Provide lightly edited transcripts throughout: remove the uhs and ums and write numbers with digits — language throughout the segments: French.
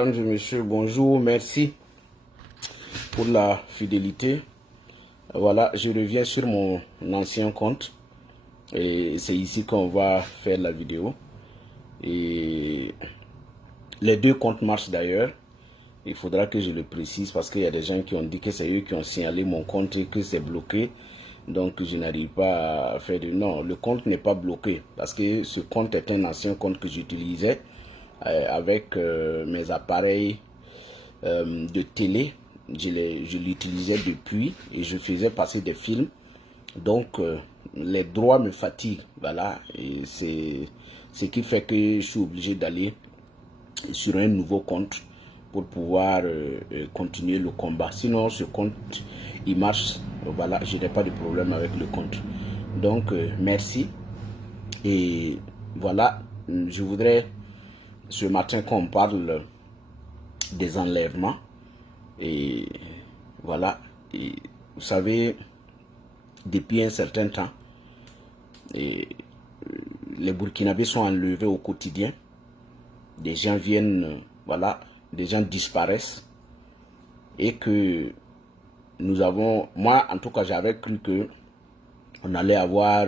Mesdames et messieurs, bonjour, merci pour la fidélité. Voilà, je reviens sur mon ancien compte et c'est ici qu'on va faire la vidéo. Et les deux comptes marchent d'ailleurs. Il faudra que je le précise parce qu'il y a des gens qui ont dit que c'est eux qui ont signalé mon compte et que c'est bloqué. Donc je n'arrive pas à faire de... Non, le compte n'est pas bloqué parce que ce compte est un ancien compte que j'utilisais avec mes appareils de télé. Je l'utilisais depuis et je faisais passer des films. Donc les droits me fatiguent. Voilà, et c'est ce qui fait que je suis obligé d'aller sur un nouveau compte pour pouvoir continuer le combat. Sinon, ce compte, il marche. Voilà, je n'ai pas de problème avec le compte. Donc, merci. Et voilà, je voudrais ce matin qu'on parle des enlèvements. Et voilà, et vous savez, depuis un certain temps, les Burkinabés sont enlevés au quotidien. Des gens viennent, voilà, des gens disparaissent. Et que nous avons, moi en tout cas j'avais cru que on allait avoir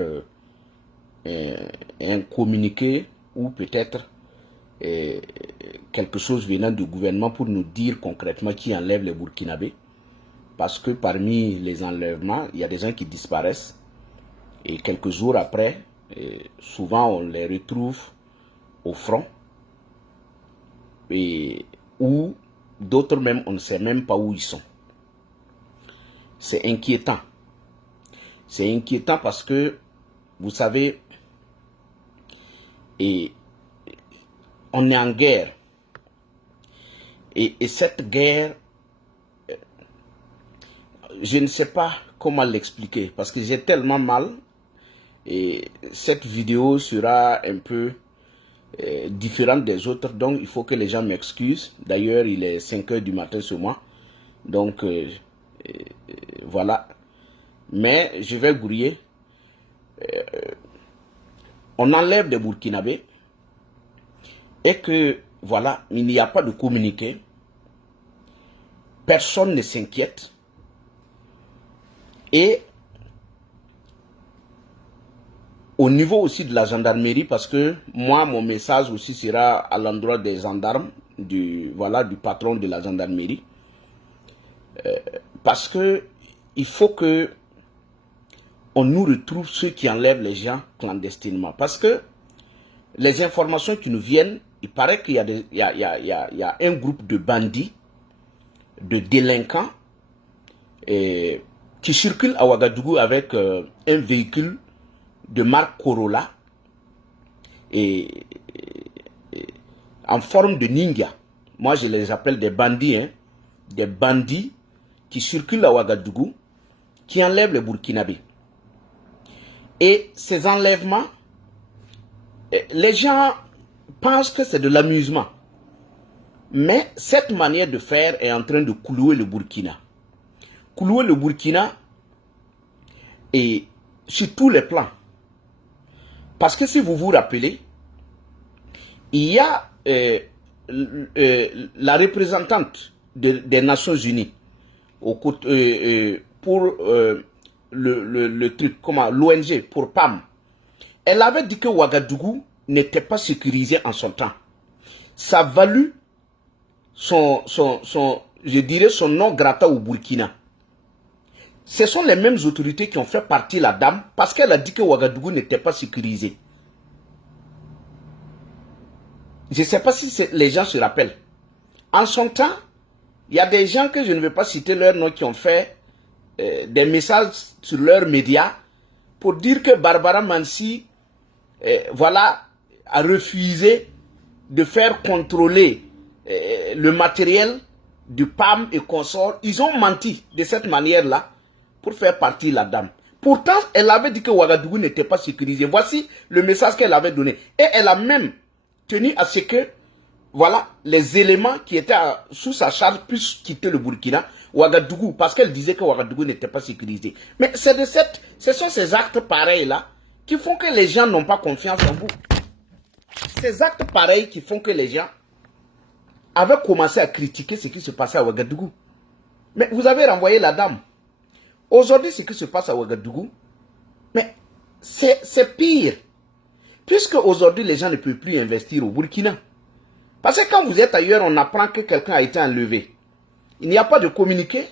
un communiqué ou peut-être quelque chose venant du gouvernement pour nous dire concrètement qui enlève les Burkinabés. Parce que parmi les enlèvements, il y a des gens qui disparaissent et quelques jours après, souvent on les retrouve au front et ou d'autres même, on ne sait même pas où ils sont. C'est inquiétant. C'est inquiétant parce que, vous savez, et on est en guerre. Et cette guerre, je ne sais pas comment l'expliquer parce que j'ai tellement mal. Et cette vidéo sera un peu différente des autres. Donc, il faut que les gens m'excusent. D'ailleurs, il est 5 h du matin ce mois. Donc, voilà. Mais je vais grouiller. On enlève des Burkinabés. Et que, voilà, il n'y a pas de communiqué. Personne ne s'inquiète. Et au niveau aussi de la gendarmerie, parce que moi, mon message aussi sera à l'endroit des gendarmes, du patron de la gendarmerie. Parce que il faut que on nous retrouve ceux qui enlèvent les gens clandestinement. Parce que les informations qui nous viennent, il paraît qu'il y a un groupe de bandits, de délinquants, qui circulent à Ouagadougou avec un véhicule de marque Corolla et en forme de ninja. Moi, je les appelle des bandits, hein, des bandits qui circulent à Ouagadougou, qui enlèvent les Burkinabés. Et ces enlèvements, les gens pensent que c'est de l'amusement. Mais cette manière de faire est en train de clouer le Burkina. Clouer le Burkina et sur tous les plans. Parce que si vous vous rappelez, il y a la représentante des Nations Unies pour le truc, comment, l'ONG, pour PAM. Elle avait dit que Ouagadougou n'était pas sécurisé en son temps. Ça a valu je dirais son nom grata au Burkina. Ce sont les mêmes autorités qui ont fait partir la dame parce qu'elle a dit que Ouagadougou n'était pas sécurisé. Je ne sais pas si les gens se rappellent. En son temps, il y a des gens que je ne vais pas citer leur nom qui ont fait des messages sur leurs médias pour dire que Barbara Mansi voilà, a refusé de faire contrôler le matériel du PAM et consorts. Ils ont menti de cette manière-là pour faire partir la dame. Pourtant, elle avait dit que Ouagadougou n'était pas sécurisé. Voici le message qu'elle avait donné. Et elle a même tenu à ce que, voilà, les éléments qui étaient sous sa charge puissent quitter le Burkina, Ouagadougou, parce qu'elle disait que Ouagadougou n'était pas sécurisé. Mais ce sont ces actes pareils-là qui font que les gens n'ont pas confiance en vous. Ces actes pareils qui font que les gens avait commencé à critiquer ce qui se passait à Ouagadougou. Mais vous avez renvoyé la dame. Aujourd'hui, ce qui se passe à Ouagadougou, mais c'est pire. Puisque aujourd'hui, les gens ne peuvent plus investir au Burkina. Parce que quand vous êtes ailleurs, on apprend que quelqu'un a été enlevé. Il n'y a pas de communiqué.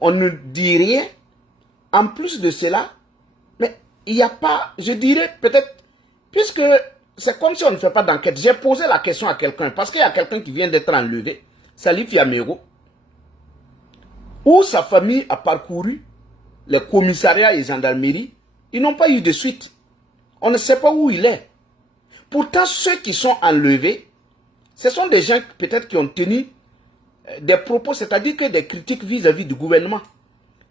On ne dit rien. En plus de cela, mais il n'y a pas, je dirais peut-être, puisque c'est comme si on ne fait pas d'enquête. J'ai posé la question à quelqu'un, parce qu'il y a quelqu'un qui vient d'être enlevé, Salif Yamero, où sa famille a parcouru les commissariats et les gendarmeries. Ils n'ont pas eu de suite. On ne sait pas où il est. Pourtant, ceux qui sont enlevés, ce sont des gens peut-être qui ont tenu des propos, c'est-à-dire que des critiques vis-à-vis du gouvernement.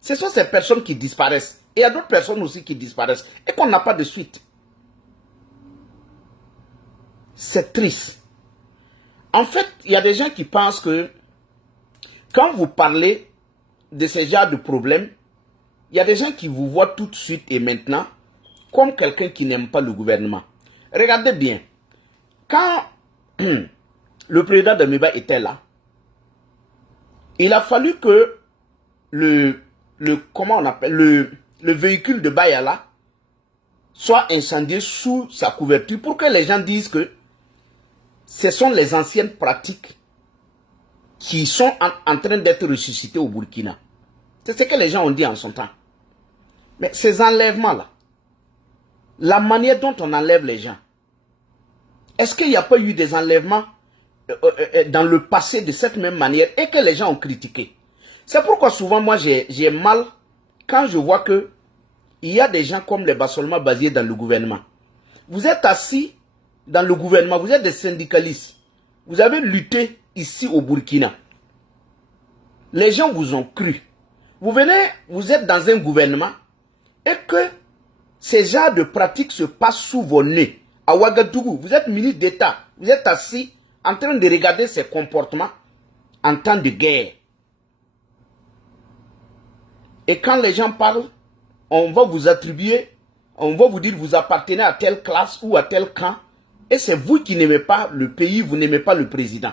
Ce sont ces personnes qui disparaissent. Et il y a d'autres personnes aussi qui disparaissent et qu'on n'a pas de suite. C'est triste. En fait, il y a des gens qui pensent que quand vous parlez de ce genre de problème, il y a des gens qui vous voient tout de suite et maintenant comme quelqu'un qui n'aime pas le gouvernement. Regardez bien. Quand le président de Miba était là, il a fallu que comment on appelle, le véhicule de Bayala soit incendié sous sa couverture pour que les gens disent que ce sont les anciennes pratiques qui sont en train d'être ressuscitées au Burkina. C'est ce que les gens ont dit en son temps. Mais ces enlèvements-là, la manière dont on enlève les gens, est-ce qu'il n'y a pas eu des enlèvements dans le passé de cette même manière et que les gens ont critiqué? C'est pourquoi souvent moi j'ai mal quand je vois que il y a des gens comme les Bassolma basés dans le gouvernement. Vous êtes assis dans le gouvernement, vous êtes des syndicalistes. Vous avez lutté ici au Burkina. Les gens vous ont cru. Vous venez, vous êtes dans un gouvernement et que ces genres de pratiques se passent sous vos nez. À Ouagadougou, vous êtes ministre d'État. Vous êtes assis en train de regarder ces comportements en temps de guerre. Et quand les gens parlent, on va vous attribuer, on va vous dire vous appartenez à telle classe ou à tel camp. Et c'est vous qui n'aimez pas le pays, vous n'aimez pas le président.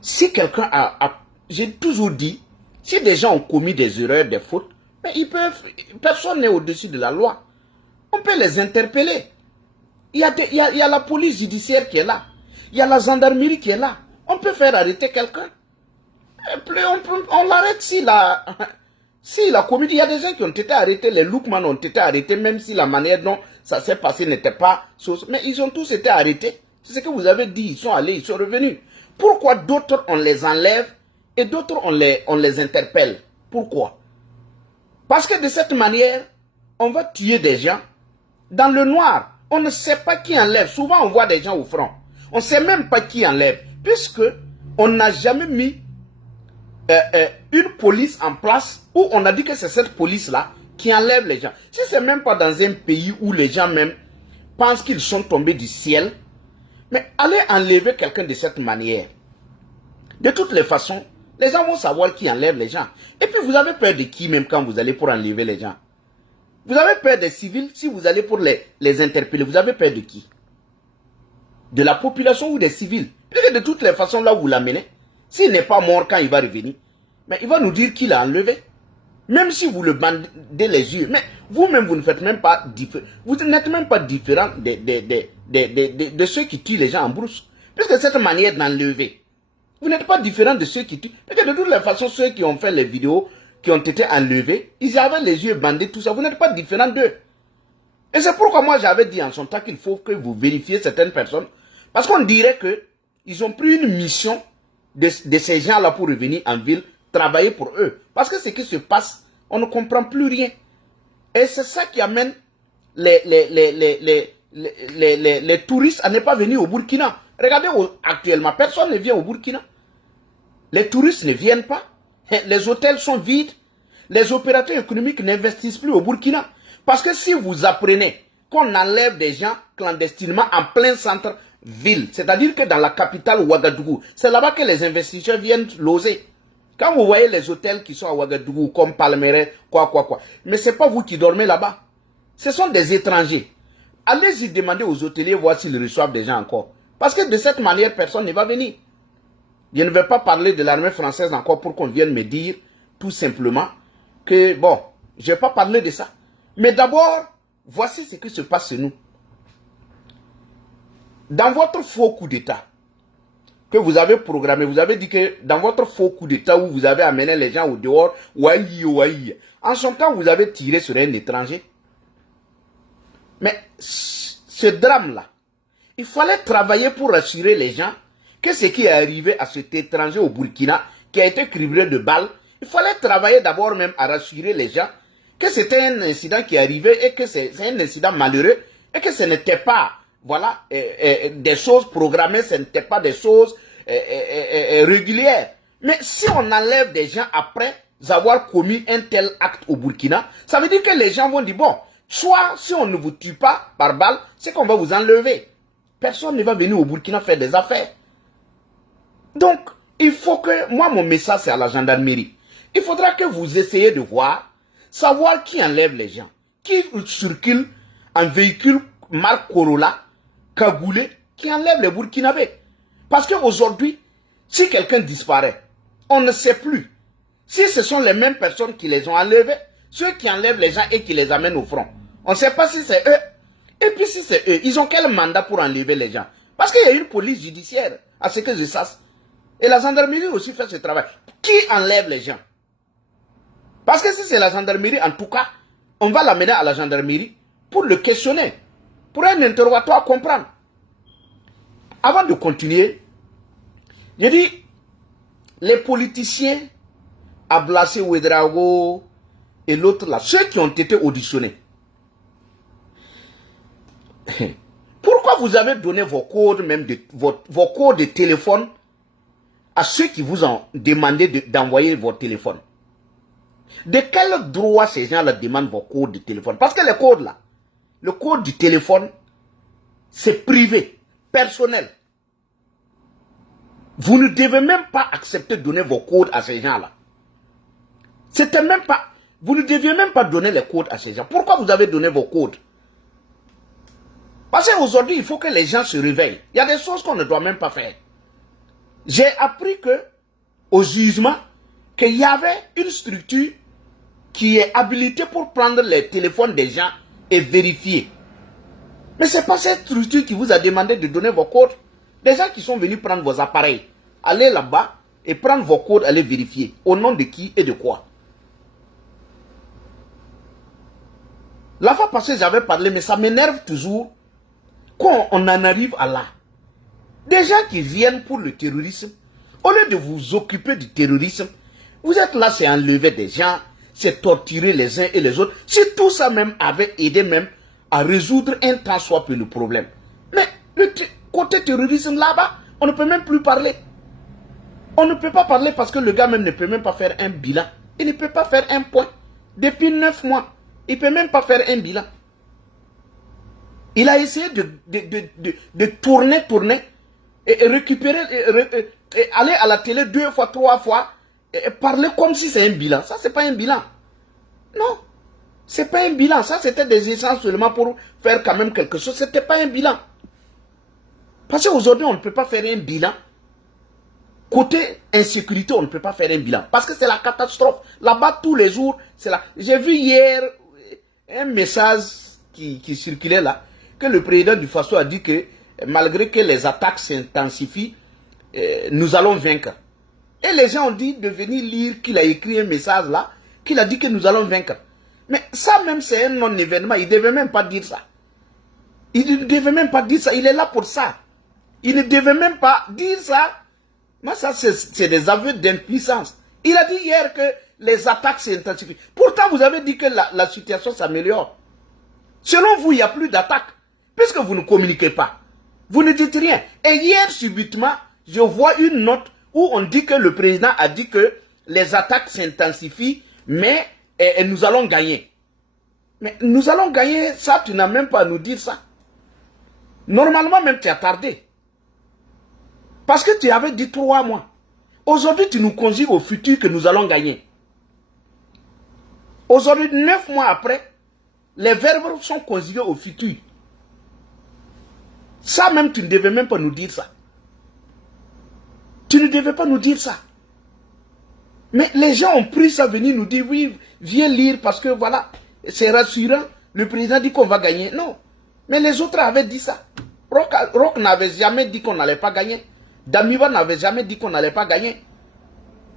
Si quelqu'un j'ai toujours dit, si des gens ont commis des erreurs, des fautes, mais ils peuvent, personne n'est au-dessus de la loi. On peut les interpeller. Il y a la police judiciaire qui est là. Il y a la gendarmerie qui est là. On peut faire arrêter quelqu'un. On l'arrête s'il a commis. Il y a des gens qui ont été arrêtés. Les Lookman ont été arrêtés, même si la manière dont ça s'est passé n'était pas... Mais ils ont tous été arrêtés. C'est ce que vous avez dit. Ils sont allés, ils sont revenus. Pourquoi d'autres on les enlève et d'autres on les interpelle? Pourquoi? Parce que de cette manière, on va tuer des gens dans le noir. On ne sait pas qui enlève. Souvent, on voit des gens au front. On ne sait même pas qui enlève. Puisque on n'a jamais mis une police en place où on a dit que c'est cette police-là qui enlève les gens. Si ce n'est même pas dans un pays où les gens même pensent qu'ils sont tombés du ciel, mais allez enlever quelqu'un de cette manière. De toutes les façons, les gens vont savoir qui enlève les gens. Et puis vous avez peur de qui même quand vous allez pour enlever les gens? Vous avez peur des civils si vous allez pour les interpeller. Vous avez peur de qui? De la population ou des civils? Puisque de toutes les façons, là où vous l'amenez, s'il n'est pas mort quand il va revenir, mais il va nous dire qu'il a enlevé. Même si vous le bandez les yeux. Mais vous-même, vous ne faites même pas différent. Vous n'êtes même pas différent de ceux qui tuent les gens en brousse. Puisque cette manière d'enlever, vous n'êtes pas différent de ceux qui tuent. Parce que de toutes les façons, ceux qui ont fait les vidéos, qui ont été enlevés, ils avaient les yeux bandés, tout ça. Vous n'êtes pas différent d'eux. Et c'est pourquoi moi j'avais dit en son temps qu'il faut que vous vérifiez certaines personnes. Parce qu'on dirait qu'ils ont pris une mission de ces gens-là pour revenir en ville, travailler pour eux. Parce que ce qui se passe, on ne comprend plus rien. Et c'est ça qui amène les touristes à ne pas venir au Burkina. Regardez actuellement, personne ne vient au Burkina. Les touristes ne viennent pas. Les hôtels sont vides. Les opérateurs économiques n'investissent plus au Burkina. Parce que si vous apprenez qu'on enlève des gens clandestinement en plein centre-ville, c'est-à-dire que dans la capitale Ouagadougou, c'est là-bas que les investisseurs viennent loger. Quand vous voyez les hôtels qui sont à Ouagadougou, comme Palmeret, mais ce n'est pas vous qui dormez là-bas. Ce sont des étrangers. Allez-y demander aux hôteliers, voir s'ils reçoivent des gens encore. Parce que de cette manière, personne ne va venir. Je ne vais pas parler de l'armée française encore pour qu'on vienne me dire tout simplement que, bon, je ne vais pas parler de ça. Mais d'abord, voici ce qui se passe chez nous. Dans votre faux coup d'État que vous avez programmé, vous avez dit que dans votre faux coup d'État où vous avez amené les gens au dehors, en son temps, vous avez tiré sur un étranger. Mais ce drame-là, il fallait travailler pour rassurer les gens que ce qui est arrivé à cet étranger au Burkina, qui a été criblé de balles, il fallait travailler d'abord même à rassurer les gens que c'était un incident qui est arrivé et que c'est un incident malheureux et que ce n'était pas, voilà, des choses programmées, ce n'était pas des choses régulières. Mais si on enlève des gens après avoir commis un tel acte au Burkina, ça veut dire que les gens vont dire, bon, soit si on ne vous tue pas par balle, c'est qu'on va vous enlever. Personne ne va venir au Burkina faire des affaires. Donc, il faut que, moi mon message c'est à la gendarmerie. Il faudra que vous essayiez de voir, savoir qui enlève les gens, qui circule en véhicule marque Corolla, cagoulé, qui enlève les Burkinabés. Parce qu'aujourd'hui, si quelqu'un disparaît, on ne sait plus si ce sont les mêmes personnes qui les ont enlevés, ceux qui enlèvent les gens et qui les amènent au front. On ne sait pas si c'est eux. Et puis si c'est eux, ils ont quel mandat pour enlever les gens? Parce qu'il y a une police judiciaire, à ce que je sache. Et la gendarmerie aussi fait ce travail. Qui enlève les gens? Parce que si c'est la gendarmerie, en tout cas, on va l'amener à la gendarmerie pour le questionner, pour un interrogatoire comprendre. Avant de continuer, je dis, les politiciens, Ablassé Ouedraogo et l'autre là, ceux qui ont été auditionnés, pourquoi vous avez donné vos codes, même vos codes de téléphone à ceux qui vous ont demandé d'envoyer vos téléphones? De quel droit ces gens-là demandent vos codes de téléphone? Parce que les codes là, le code du téléphone, c'est privé, personnel. Vous ne devez même pas accepter de donner vos codes à ces gens-là. C'était même pas, vous ne deviez même pas donner les codes à ces gens. Pourquoi vous avez donné vos codes? Parce qu'aujourd'hui, il faut que les gens se réveillent. Il y a des choses qu'on ne doit même pas faire. J'ai appris que, au jugement, qu'il y avait une structure qui est habilitée pour prendre les téléphones des gens et vérifier. Mais ce n'est pas cette structure qui vous a demandé de donner vos codes. Des gens qui sont venus prendre vos appareils, allez là-bas et prendre vos codes, allez vérifier. Au nom de qui et de quoi? La fois passée, j'avais parlé, mais ça m'énerve toujours quand on en arrive à là. Des gens qui viennent pour le terrorisme, au lieu de vous occuper du terrorisme, vous êtes là, c'est enlever des gens, c'est torturer les uns et les autres. Si tout ça même avait aidé même à résoudre un tant soit peu le problème. Mais le côté terrorisme là-bas, on ne peut même plus parler. On ne peut pas parler parce que le gars même ne peut même pas faire un bilan. Il ne peut pas faire un point. Depuis 9 mois, il ne peut même pas faire un bilan. Il a essayé de tourner et récupérer, et aller à la télé 2 fois, 3 fois, et parler comme si c'est un bilan. Ça, c'est pas un bilan. Non, c'est pas un bilan. Ça, c'était des essences seulement pour faire quand même quelque chose. C'était pas un bilan. Parce qu'aujourd'hui, on ne peut pas faire un bilan. Côté insécurité, on ne peut pas faire un bilan. Parce que c'est la catastrophe. Là-bas, tous les jours, c'est là. J'ai vu hier un message qui circulait là, que le président du Faso a dit que malgré que les attaques s'intensifient, nous allons vaincre. Et les gens ont dit de venir lire qu'il a écrit un message là, qu'il a dit que nous allons vaincre. Mais ça même c'est un non-événement, il ne devait même pas dire ça. Il ne devait même pas dire ça, il est là pour ça. Il ne devait même pas dire ça. Mais ça c'est des aveux d'impuissance. Il a dit hier que les attaques s'intensifient. Pourtant vous avez dit que la situation s'améliore. Selon vous, il n'y a plus d'attaques. Puisque vous ne communiquez pas. Vous ne dites rien. Et hier, subitement, je vois une note où on dit que le président a dit que les attaques s'intensifient, mais nous allons gagner. Mais nous allons gagner, ça, tu n'as même pas à nous dire ça. Normalement, même tu as tardé. Parce que tu avais dit 3 mois. Aujourd'hui, tu nous conjugues au futur que nous allons gagner. Aujourd'hui, 9 mois après, les verbes sont conjugués au futur. Ça même, tu ne devais même pas nous dire ça. Tu ne devais pas nous dire ça. Mais les gens ont pris ça, venir nous dire, oui, viens lire parce que voilà, c'est rassurant. Le président dit qu'on va gagner. Non. Mais les autres avaient dit ça. Roch n'avait jamais dit qu'on n'allait pas gagner. Damiba n'avait jamais dit qu'on n'allait pas gagner.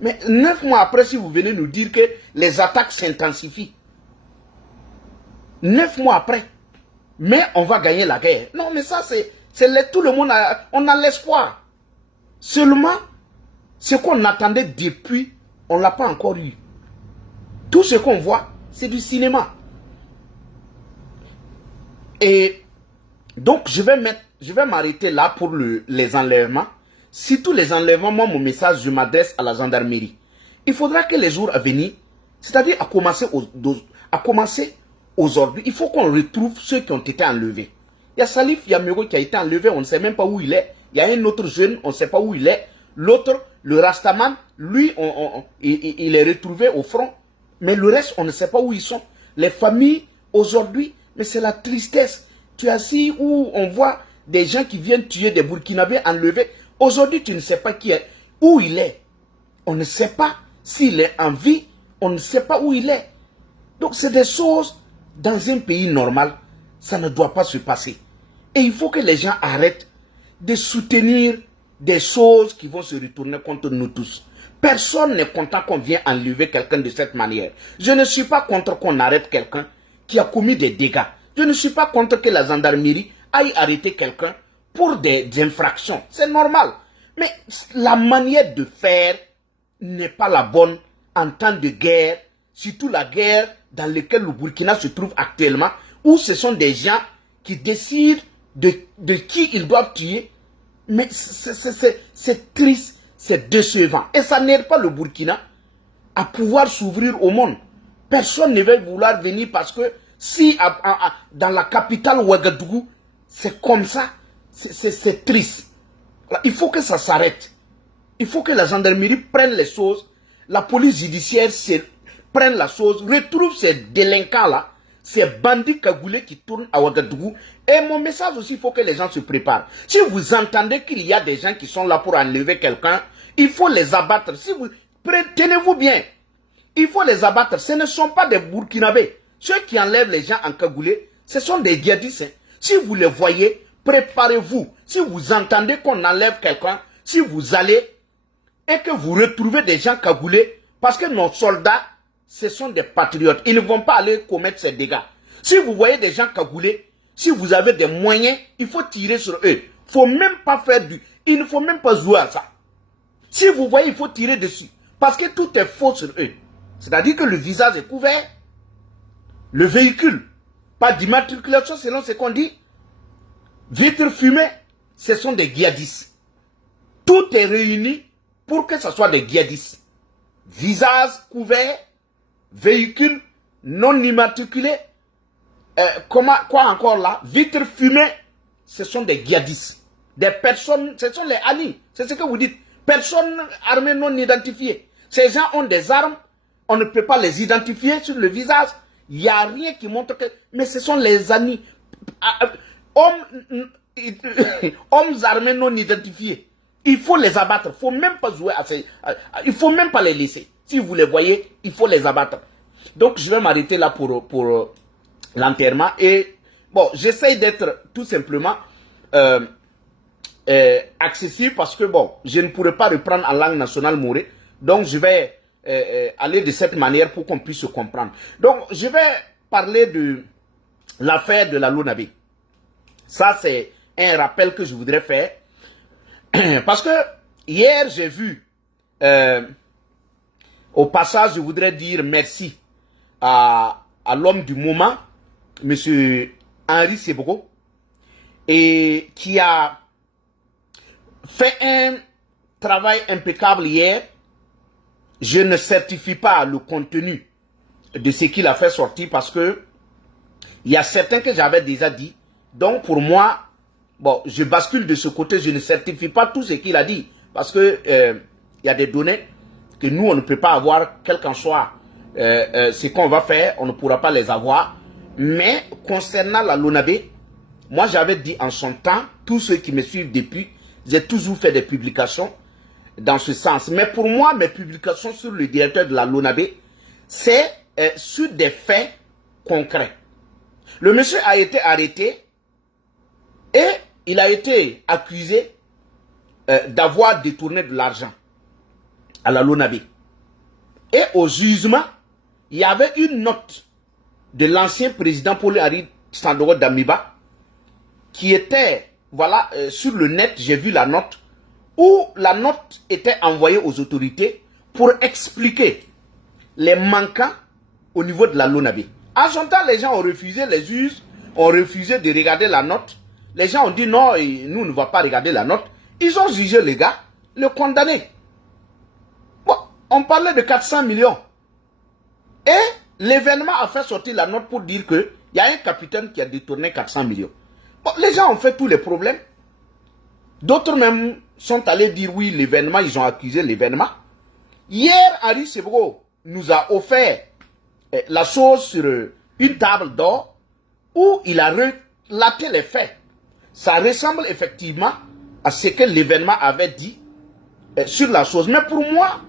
Mais 9 mois après, si vous venez nous dire que les attaques s'intensifient. 9 mois après. Mais on va gagner la guerre. Non, mais ça, tout le monde, on a l'espoir. Seulement, ce qu'on attendait depuis, on ne l'a pas encore eu. Tout ce qu'on voit, c'est du cinéma. Et donc, je vais m'arrêter là pour les enlèvements. Si tous les enlèvements, moi, mon message, je m'adresse à la gendarmerie. Il faudra que les jours à venir, c'est-à-dire à commencer aujourd'hui, il faut qu'on retrouve ceux qui ont été enlevés. Il y a Salif Yamiro qui a été enlevé, on ne sait même pas où il est. Il y a un autre jeune, on ne sait pas où il est. L'autre, le Rastaman, lui, il est retrouvé au front. Mais le reste, on ne sait pas où ils sont. Les familles, aujourd'hui, mais c'est la tristesse. Tu es assis où on voit des gens qui viennent tuer des Burkinabés enlevés. Aujourd'hui, tu ne sais pas qui est, où il est. On ne sait pas s'il est en vie. On ne sait pas où il est. Donc, c'est des choses, dans un pays normal, ça ne doit pas se passer. Et il faut que les gens arrêtent de soutenir des choses qui vont se retourner contre nous tous. Personne n'est content qu'on vienne enlever quelqu'un de cette manière. Je ne suis pas contre qu'on arrête quelqu'un qui a commis des dégâts. Je ne suis pas contre que la gendarmerie aille arrêter quelqu'un pour des infractions. C'est normal. Mais la manière de faire n'est pas la bonne en temps de guerre, surtout la guerre dans laquelle le Burkina se trouve actuellement, où ce sont des gens qui décident de qui ils doivent tuer. Mais c'est triste, c'est décevant. Et ça n'aide pas le Burkina à pouvoir s'ouvrir au monde. Personne ne va vouloir venir parce que si dans la capitale Ouagadougou, c'est comme ça, c'est triste. Il faut que ça s'arrête. Il faut que la gendarmerie prenne les choses, la police judiciaire prenne la chose, retrouve ces délinquants-là, ces bandits cagoulés qui tournent à Ouagadougou. Et mon message aussi, il faut que les gens se préparent. Si vous entendez qu'il y a des gens qui sont là pour enlever quelqu'un, il faut les abattre. Si vous tenez-vous bien, il faut les abattre. Ce ne sont pas des Burkinabés. Ceux qui enlèvent les gens en cagoulé, ce sont des djihadistes. Si vous les voyez, préparez-vous. Si vous entendez qu'on enlève quelqu'un, si vous allez et que vous retrouvez des gens cagoulés, parce que nos soldats, ce sont des patriotes. Ils ne vont pas aller commettre ces dégâts. Si vous voyez des gens cagoulés, si vous avez des moyens, il faut tirer sur eux. Faut même pas faire il ne faut même pas jouer à ça. Si vous voyez, il faut tirer dessus. Parce que tout est faux sur eux. C'est-à-dire que le visage est couvert. Le véhicule, pas d'immatriculation selon ce qu'on dit. Vitres fumées, ce sont des djihadistes. Tout est réuni pour que ce soit des djihadistes. Visage couvert, véhicule non immatriculé. Quoi encore là? Vitres fumées, ce sont des djihadistes. Des personnes, ce sont les amis. C'est ce que vous dites. Personnes armées non identifiées. Ces gens ont des armes. On ne peut pas les identifier sur le visage. Il n'y a rien qui montre que... Mais ce sont les amis. Hommes armés non identifiés. Il faut les abattre. Il ne faut même pas jouer à ces... Il ne faut même pas les laisser. Si vous les voyez, il faut les abattre. Donc, je vais m'arrêter là pour l'enterrement. Et bon, j'essaye d'être tout simplement accessible parce que bon, je ne pourrais pas reprendre en langue nationale mourée. Donc, je vais aller de cette manière pour qu'on puisse se comprendre. Donc, je vais parler de l'affaire de la Lonabé. Ça, c'est un rappel que je voudrais faire. Parce que hier, j'ai vu, au passage, je voudrais dire merci à l'homme du moment, M. Henri Seboko, et qui a fait un travail impeccable hier. Je ne certifie pas le contenu de ce qu'il a fait sortir parce que il y a certains que j'avais déjà dit. Donc pour moi, bon, je bascule de ce côté, je ne certifie pas tout ce qu'il a dit. Parce que il y a des données que nous, on ne peut pas avoir, quel qu'en soit ce qu'on va faire, on ne pourra pas les avoir. Mais concernant la Lonabé, moi j'avais dit en son temps, tous ceux qui me suivent depuis, j'ai toujours fait des publications. dans ce sens. Mais pour moi, mes publications sur le directeur de la Lonabé, c'est sur des faits concrets. Le monsieur a été arrêté et il a été accusé d'avoir détourné de l'argent à la Lonabé. Et au jugement, il y avait une note de l'ancien président Paul-Henri Sandaogo Damiba qui était, voilà, sur le net, j'ai vu la note, où la note était envoyée aux autorités pour expliquer les manquants au niveau de la Lonabé. En son temps, les gens ont refusé, les juges ont refusé de regarder la note. Les gens ont dit non, nous ne va pas regarder la note. Ils ont jugé le gars, le condamné. Bon, on parlait de 400 millions. Et l'événement a fait sortir la note pour dire qu'il y a un capitaine qui a détourné 400 millions. Bon, les gens ont fait tous les problèmes. D'autres même sont allés dire oui, l'événement, ils ont accusé l'événement. Hier, Henri Sebgo nous a offert la chose sur une table d'or où il a relaté les faits. Ça ressemble effectivement à ce que l'événement avait dit sur la chose. Mais pour moi,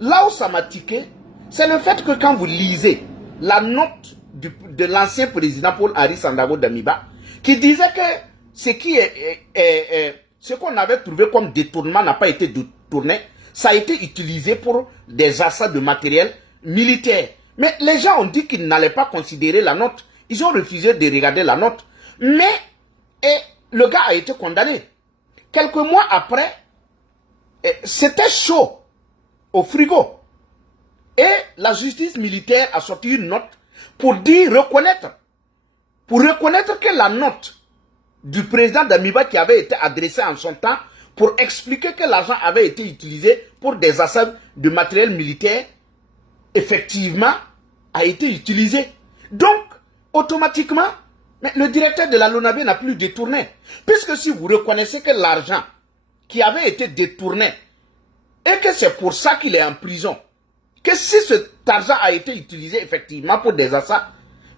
là où ça m'a tiqué, c'est le fait que quand vous lisez la note de l'ancien président Paul-Henri Sandaogo Damiba, qui disait que ce qu'on avait trouvé comme détournement n'a pas été détourné, ça a été utilisé pour des achats de matériel militaire. Mais les gens ont dit qu'ils n'allaient pas considérer la note. Ils ont refusé de regarder la note. Mais le gars a été condamné. Quelques mois après, c'était chaud au frigo. Et la justice militaire a sorti une note pour reconnaître que la note du président Damiba qui avait été adressée en son temps pour expliquer que l'argent avait été utilisé pour des achats de matériel militaire, effectivement, a été utilisé. Donc, automatiquement, le directeur de la Lonabé n'a plus détourné. Puisque si vous reconnaissez que l'argent qui avait été détourné, et que c'est pour ça qu'il est en prison, que si cet argent a été utilisé effectivement pour des achats,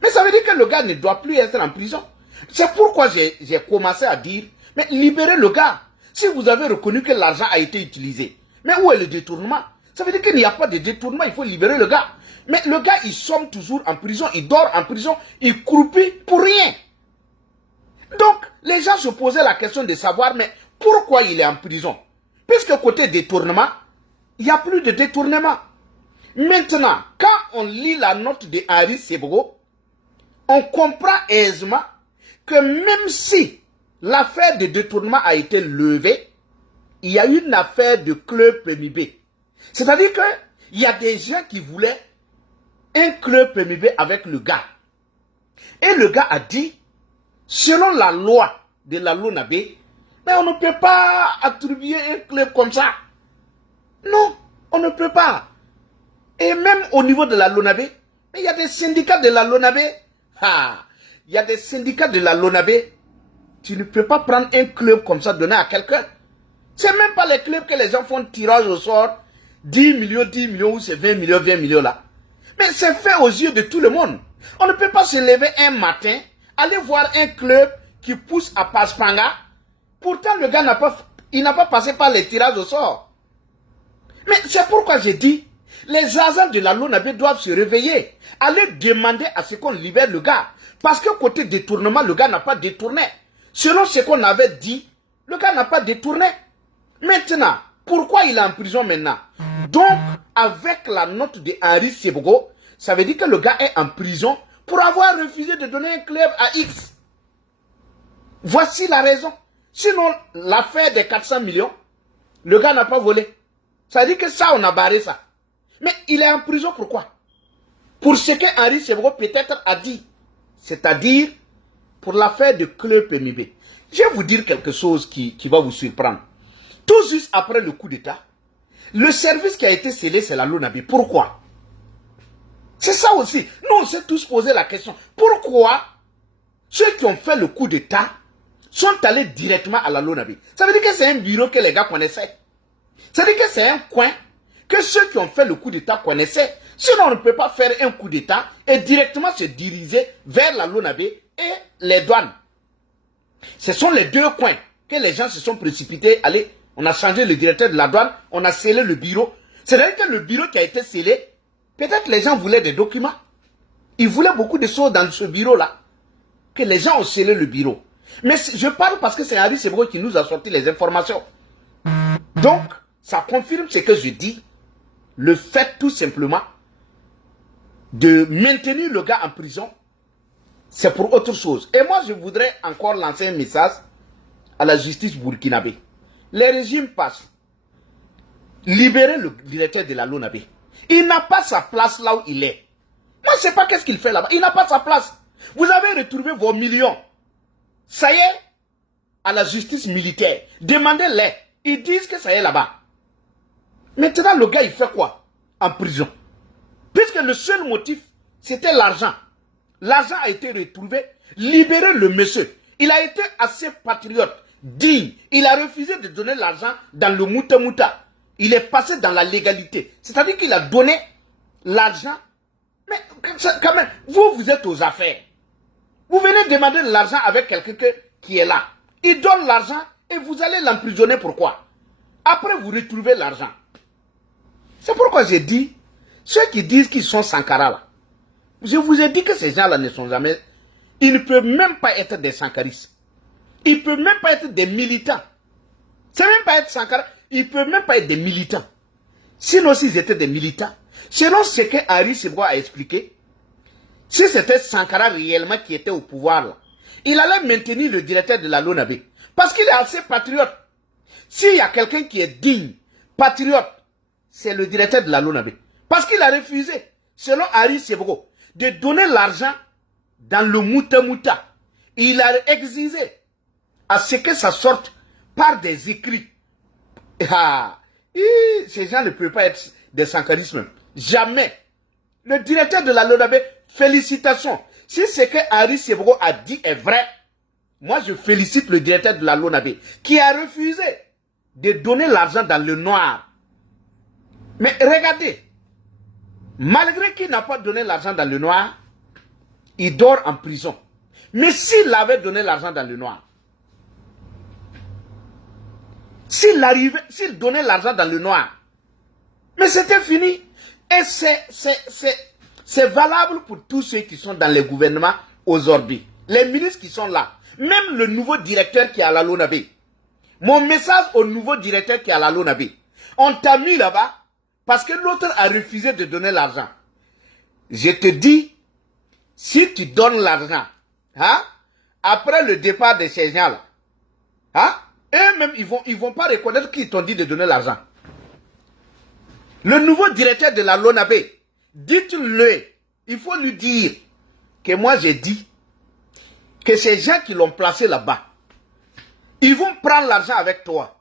mais ça veut dire que le gars ne doit plus être en prison. C'est pourquoi j'ai commencé à dire, mais libérez le gars. Si vous avez reconnu que l'argent a été utilisé, mais où est le détournement? Ça veut dire qu'il n'y a pas de détournement, il faut libérer le gars. Mais le gars, il somme toujours en prison, il dort en prison, il croupit pour rien. Donc, les gens se posaient la question de savoir, mais pourquoi il est en prison? Puisque côté détournement, il n'y a plus de détournement. Maintenant, quand on lit la note de Henri Sebgo, on comprend aisément que même si l'affaire de détournement a été levée, il y a une affaire de club PMIB. C'est-à-dire qu'il y a des gens qui voulaient un club PMIB avec le gars. Et le gars a dit, selon la loi de la Lonabé, mais on ne peut pas attribuer un club comme ça. Non, on ne peut pas. Et même au niveau de la Lonabé, il y a des syndicats de la Lonabé. Il y a des syndicats de la Lonabé. Tu ne peux pas prendre un club comme ça, donner à quelqu'un. C'est même pas les clubs que les gens font tirage au sort. 10 millions ou c'est 20 millions là. Mais c'est fait aux yeux de tout le monde. On ne peut pas se lever un matin, aller voir un club qui pousse à Paspanga. Pourtant, le gars n'a pas passé par les tirages au sort. Mais c'est pourquoi j'ai dit, les agents de la Lonabé doivent se réveiller, aller demander à ce qu'on libère le gars. Parce que côté détournement, le gars n'a pas détourné. Selon ce qu'on avait dit, le gars n'a pas détourné. Maintenant, pourquoi il est en prison maintenant? Donc, avec la note de Henri Sebgo, ça veut dire que le gars est en prison pour avoir refusé de donner un club à X. Voici la raison. Sinon, l'affaire des 400 millions, le gars n'a pas volé. Ça veut dire que ça, on a barré ça. Mais il est en prison pourquoi? Pour ce que Henri Sebgo peut-être a dit. C'est-à-dire, pour l'affaire de club PMIB. Je vais vous dire quelque chose qui va vous surprendre. Tout juste après le coup d'État, le service qui a été scellé, c'est la Lonabé. Pourquoi? C'est ça aussi. Nous, on s'est tous posé la question. Pourquoi ceux qui ont fait le coup d'État sont allés directement à la Lonabé? Ça veut dire que c'est un bureau que les gars connaissaient. Ça veut dire que c'est un coin que ceux qui ont fait le coup d'État connaissaient. Sinon, on ne peut pas faire un coup d'État et directement se diriger vers la Lonabé et les douanes. Ce sont les deux coins que les gens se sont précipités, aller On a changé le directeur de la douane, on a scellé le bureau. C'est-à-dire que le bureau qui a été scellé, peut-être les gens voulaient des documents. Ils voulaient beaucoup de choses dans ce bureau-là. Que les gens ont scellé le bureau. Mais je parle parce que c'est Henri Sebro qui nous a sorti les informations. Donc, ça confirme ce que je dis. Le fait tout simplement de maintenir le gars en prison, c'est pour autre chose. Et moi, je voudrais encore lancer un message à la justice burkinabé. Les régimes passent. Libérez le directeur de la LONABé. Il n'a pas sa place là où il est. Moi, je ne sais pas qu'est-ce qu'il fait là-bas. Il n'a pas sa place. Vous avez retrouvé vos millions. Ça y est, à la justice militaire. Demandez-les. Ils disent que ça y est là-bas. Maintenant, le gars, il fait quoi? En prison. Puisque le seul motif, c'était l'argent. L'argent a été retrouvé. Libérez le monsieur. Il a été assez patriote, digne. Il a refusé de donner l'argent dans le mouta-mouta. Il est passé dans la légalité. C'est-à-dire qu'il a donné l'argent. Mais quand même, vous êtes aux affaires. Vous venez demander de l'argent avec quelqu'un qui est là. Il donne l'argent et vous allez l'emprisonner. Pourquoi? Après, vous retrouvez l'argent. C'est pourquoi j'ai dit, ceux qui disent qu'ils sont Sankara là, je vous ai dit que ces gens-là ne sont jamais... Ils ne peuvent même pas être des Sankaristes. Ils ne peuvent même pas être des militants. C'est même pas être Sankara. Ils ne peuvent même pas être des militants. Sinon, s'ils étaient des militants, selon ce que Henri Sebro a expliqué, si c'était Sankara réellement qui était au pouvoir là, il allait maintenir le directeur de la LONABé. Parce qu'il est assez patriote. S'il y a quelqu'un qui est digne, patriote, c'est le directeur de la LONABé. Parce qu'il a refusé, selon Henri Sebro, de donner l'argent dans le mouta-mouta. Il a exigé à ce que ça sorte par des écrits. Ah, ces gens ne peuvent pas être des sankarismes. Jamais. Le directeur de la LONABé, félicitations. Si ce que Henri Sebro a dit est vrai, moi je félicite le directeur de la LONABé qui a refusé de donner l'argent dans le noir. Mais regardez, malgré qu'il n'a pas donné l'argent dans le noir, il dort en prison. Mais s'il avait donné l'argent dans le noir, s'il donnait l'argent dans le noir, mais c'était fini. Et c'est valable pour tous ceux qui sont dans les gouvernements aujourd'hui. Les ministres qui sont là. Même le nouveau directeur qui est à la LONABé. Mon message au nouveau directeur qui est à la LONABé. On t'a mis là-bas parce que l'autre a refusé de donner l'argent. Je te dis, si tu donnes l'argent, hein, après le départ de ces gens-là, hein, eux-mêmes, ils vont pas reconnaître qu'ils t'ont dit de donner l'argent. Le nouveau directeur de la LONABé, dites-le, il faut lui dire que moi j'ai dit que ces gens qui l'ont placé là-bas, ils vont prendre l'argent avec toi.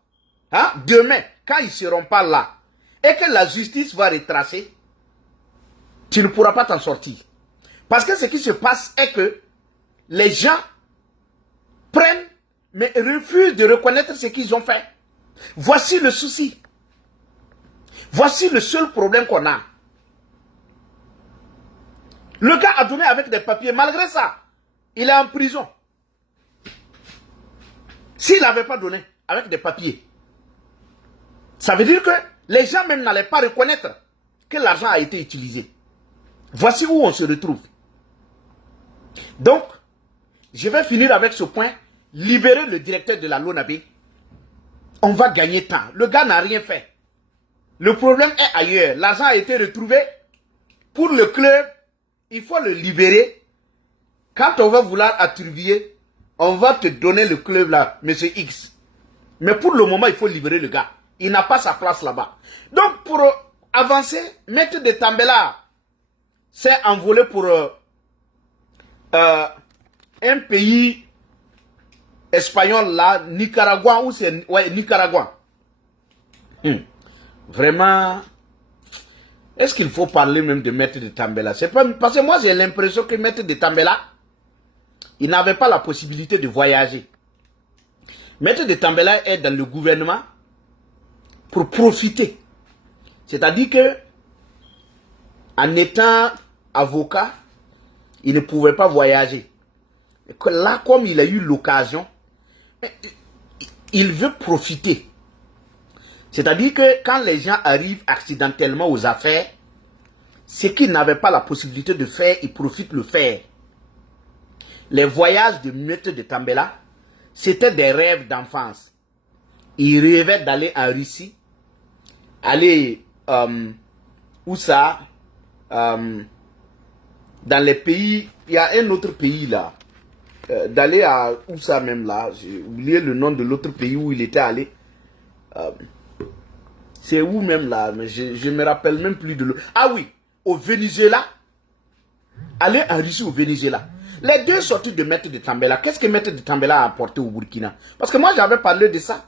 Hein? Demain, quand ils ne seront pas là, et que la justice va retracer, tu ne pourras pas t'en sortir. Parce que ce qui se passe est que les gens prennent, mais refusent de reconnaître ce qu'ils ont fait. Voici le souci. Voici le seul problème qu'on a. Le gars a donné avec des papiers. Malgré ça, il est en prison. S'il n'avait pas donné avec des papiers, ça veut dire que les gens même n'allaient pas reconnaître que l'argent a été utilisé. Voici où on se retrouve. Donc, je vais finir avec ce point. Libérer le directeur de la LONABé. On va gagner temps. Le gars n'a rien fait. Le problème est ailleurs. L'argent a été retrouvé. Pour le club, il faut le libérer. Quand on va vouloir attribuer, on va te donner le club là, monsieur X. Mais pour le moment, il faut libérer le gars. Il n'a pas sa place là-bas. Donc, pour avancer, Maître de Tambela s'est envolé pour un pays espagnol là, Nicaragua, ou c'est... Ouais, Nicaragua. Vraiment, est-ce qu'il faut parler même de Maître de Tambela? C'est pas, parce que moi j'ai l'impression que Maître de Tambela, il n'avait pas la possibilité de voyager. Maître de Tambela est dans le gouvernement pour profiter. C'est-à-dire que, en étant avocat, il ne pouvait pas voyager. Et que là, comme il a eu l'occasion, il veut profiter C'est-à-dire que quand les gens arrivent accidentellement aux affaires, ce qu'ils n'avaient pas la possibilité de faire, ils profitent de le faire. Les voyages de Maître de Tambela, c'était des rêves d'enfance. Il rêvait d'aller en Russie, aller où ça, dans les pays, il y a un autre pays là, d'aller à où ça même là, j'ai oublié le nom de l'autre pays où il était allé. C'est où même là, mais je me rappelle même plus de l'autre. Ah oui, au Venezuela, aller en Russie au Venezuela. Les deux sorties de Maître de Tambela, qu'est-ce que Maître de Tambela a apporté au Burkina? Parce que moi j'avais parlé de ça.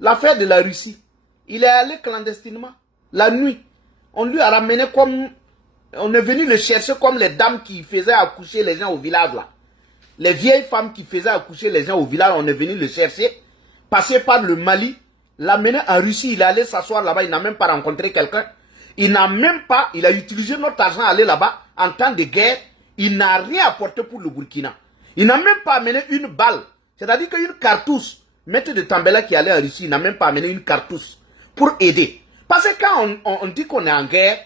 L'affaire de la Russie. Il est allé clandestinement. La nuit. On lui a ramené comme... On est venu le chercher comme les dames qui faisaient accoucher les gens au village là. Les vieilles femmes qui faisaient accoucher les gens au village, on est venu le chercher. Passer par le Mali. L'amener en Russie. Il est allé s'asseoir là-bas. Il n'a même pas rencontré quelqu'un. Il n'a même pas... Il a utilisé notre argent à aller là-bas en temps de guerre. Il n'a rien apporté pour le Burkina. Il n'a même pas amené une balle. C'est-à-dire qu'une cartouche. Maître de Tambela qui allait en Russie, il n'a même pas amené une cartouche pour aider. Parce que quand on dit qu'on est en guerre,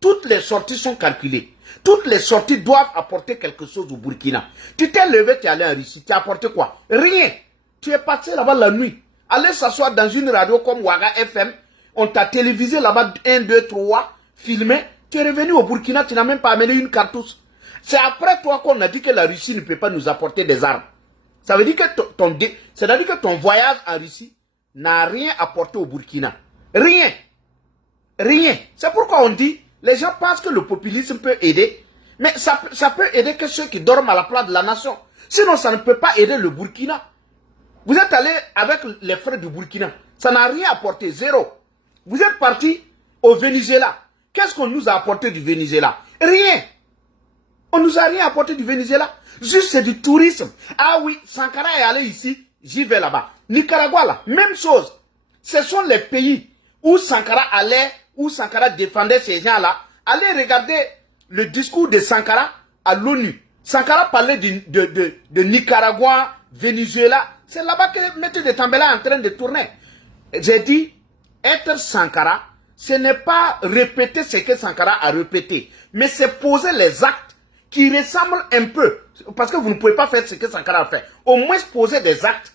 toutes les sorties sont calculées. Toutes les sorties doivent apporter quelque chose au Burkina. Tu t'es levé, tu es allé en Russie, tu as apporté quoi? Rien. Tu es parti là-bas la nuit. Aller s'asseoir dans une radio comme Ouaga FM. On t'a télévisé là-bas 1, 2, 3, filmé. Tu es revenu au Burkina, tu n'as même pas amené une cartouche. C'est après toi qu'on a dit que la Russie ne peut pas nous apporter des armes. Ça veut dire que ton voyage en Russie n'a rien apporté au Burkina. Rien. Rien. C'est pourquoi on dit, les gens pensent que le populisme peut aider, mais ça peut aider que ceux qui dorment à la place de la nation. Sinon, ça ne peut pas aider le Burkina. Vous êtes allé avec les frères du Burkina. Ça n'a rien apporté, zéro. Vous êtes parti au Venezuela. Qu'est-ce qu'on nous a apporté du Venezuela? Rien. On nous a rien apporté du Venezuela. Juste c'est du tourisme. Ah oui, Sankara est allé ici, j'y vais là-bas. Nicaragua là, même chose. Ce sont les pays où Sankara allait, où Sankara défendait ces gens-là. Allez regarder le discours de Sankara à l'ONU. Sankara parlait de Nicaragua, Venezuela. C'est là-bas que Maître de Tambela est en train de tourner. J'ai dit, être Sankara, ce n'est pas répéter ce que Sankara a répété, mais c'est poser les actes qui ressemblent un peu, parce que vous ne pouvez pas faire ce que Sankara a fait. Au moins poser des actes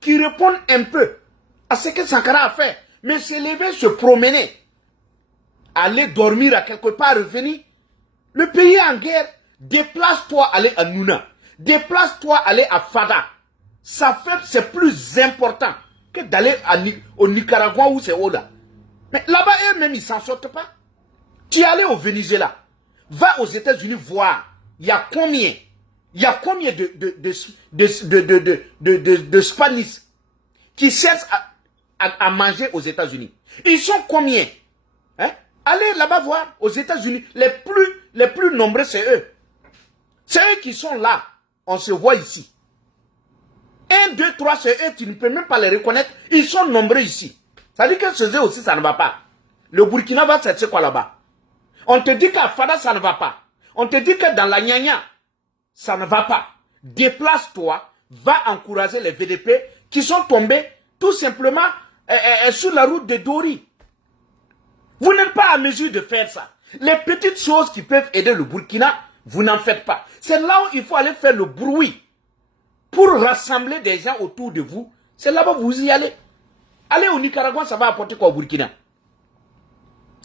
qui répondent un peu à ce que Sankara a fait. Mais se lever, se promener, aller dormir à quelque part, revenir. Le pays est en guerre. Déplace-toi, aller à Nouna. Déplace-toi, aller à Fada. Ça fait, c'est plus important que d'aller au Nicaragua ou c'est Oda. Mais là-bas, eux-mêmes, ils s'en sortent pas. Tu es allé au Venezuela. Va aux États-Unis voir. Il y a combien? Il y a combien de Spanish qui cherchent à manger aux États-Unis? Ils sont combien? Hein? Allez là-bas voir aux États-Unis. Les plus nombreux, c'est eux. C'est eux qui sont là. On se voit ici. 1, 2, 3, c'est eux. Tu ne peux même pas les reconnaître. Ils sont nombreux ici. Ça dit que chez eux aussi, ça ne va pas. Le Burkina va chercher quoi là-bas? On te dit qu'à Fada, ça ne va pas. On te dit que dans la Nyanya, ça ne va pas. Déplace-toi, va encourager les VDP qui sont tombés tout simplement sur la route de Dori. Vous n'êtes pas à mesure de faire ça. Les petites choses qui peuvent aider le Burkina, vous n'en faites pas. C'est là où il faut aller faire le bruit pour rassembler des gens autour de vous. C'est là-bas que vous y allez. Allez au Nicaragua, ça va apporter quoi au Burkina?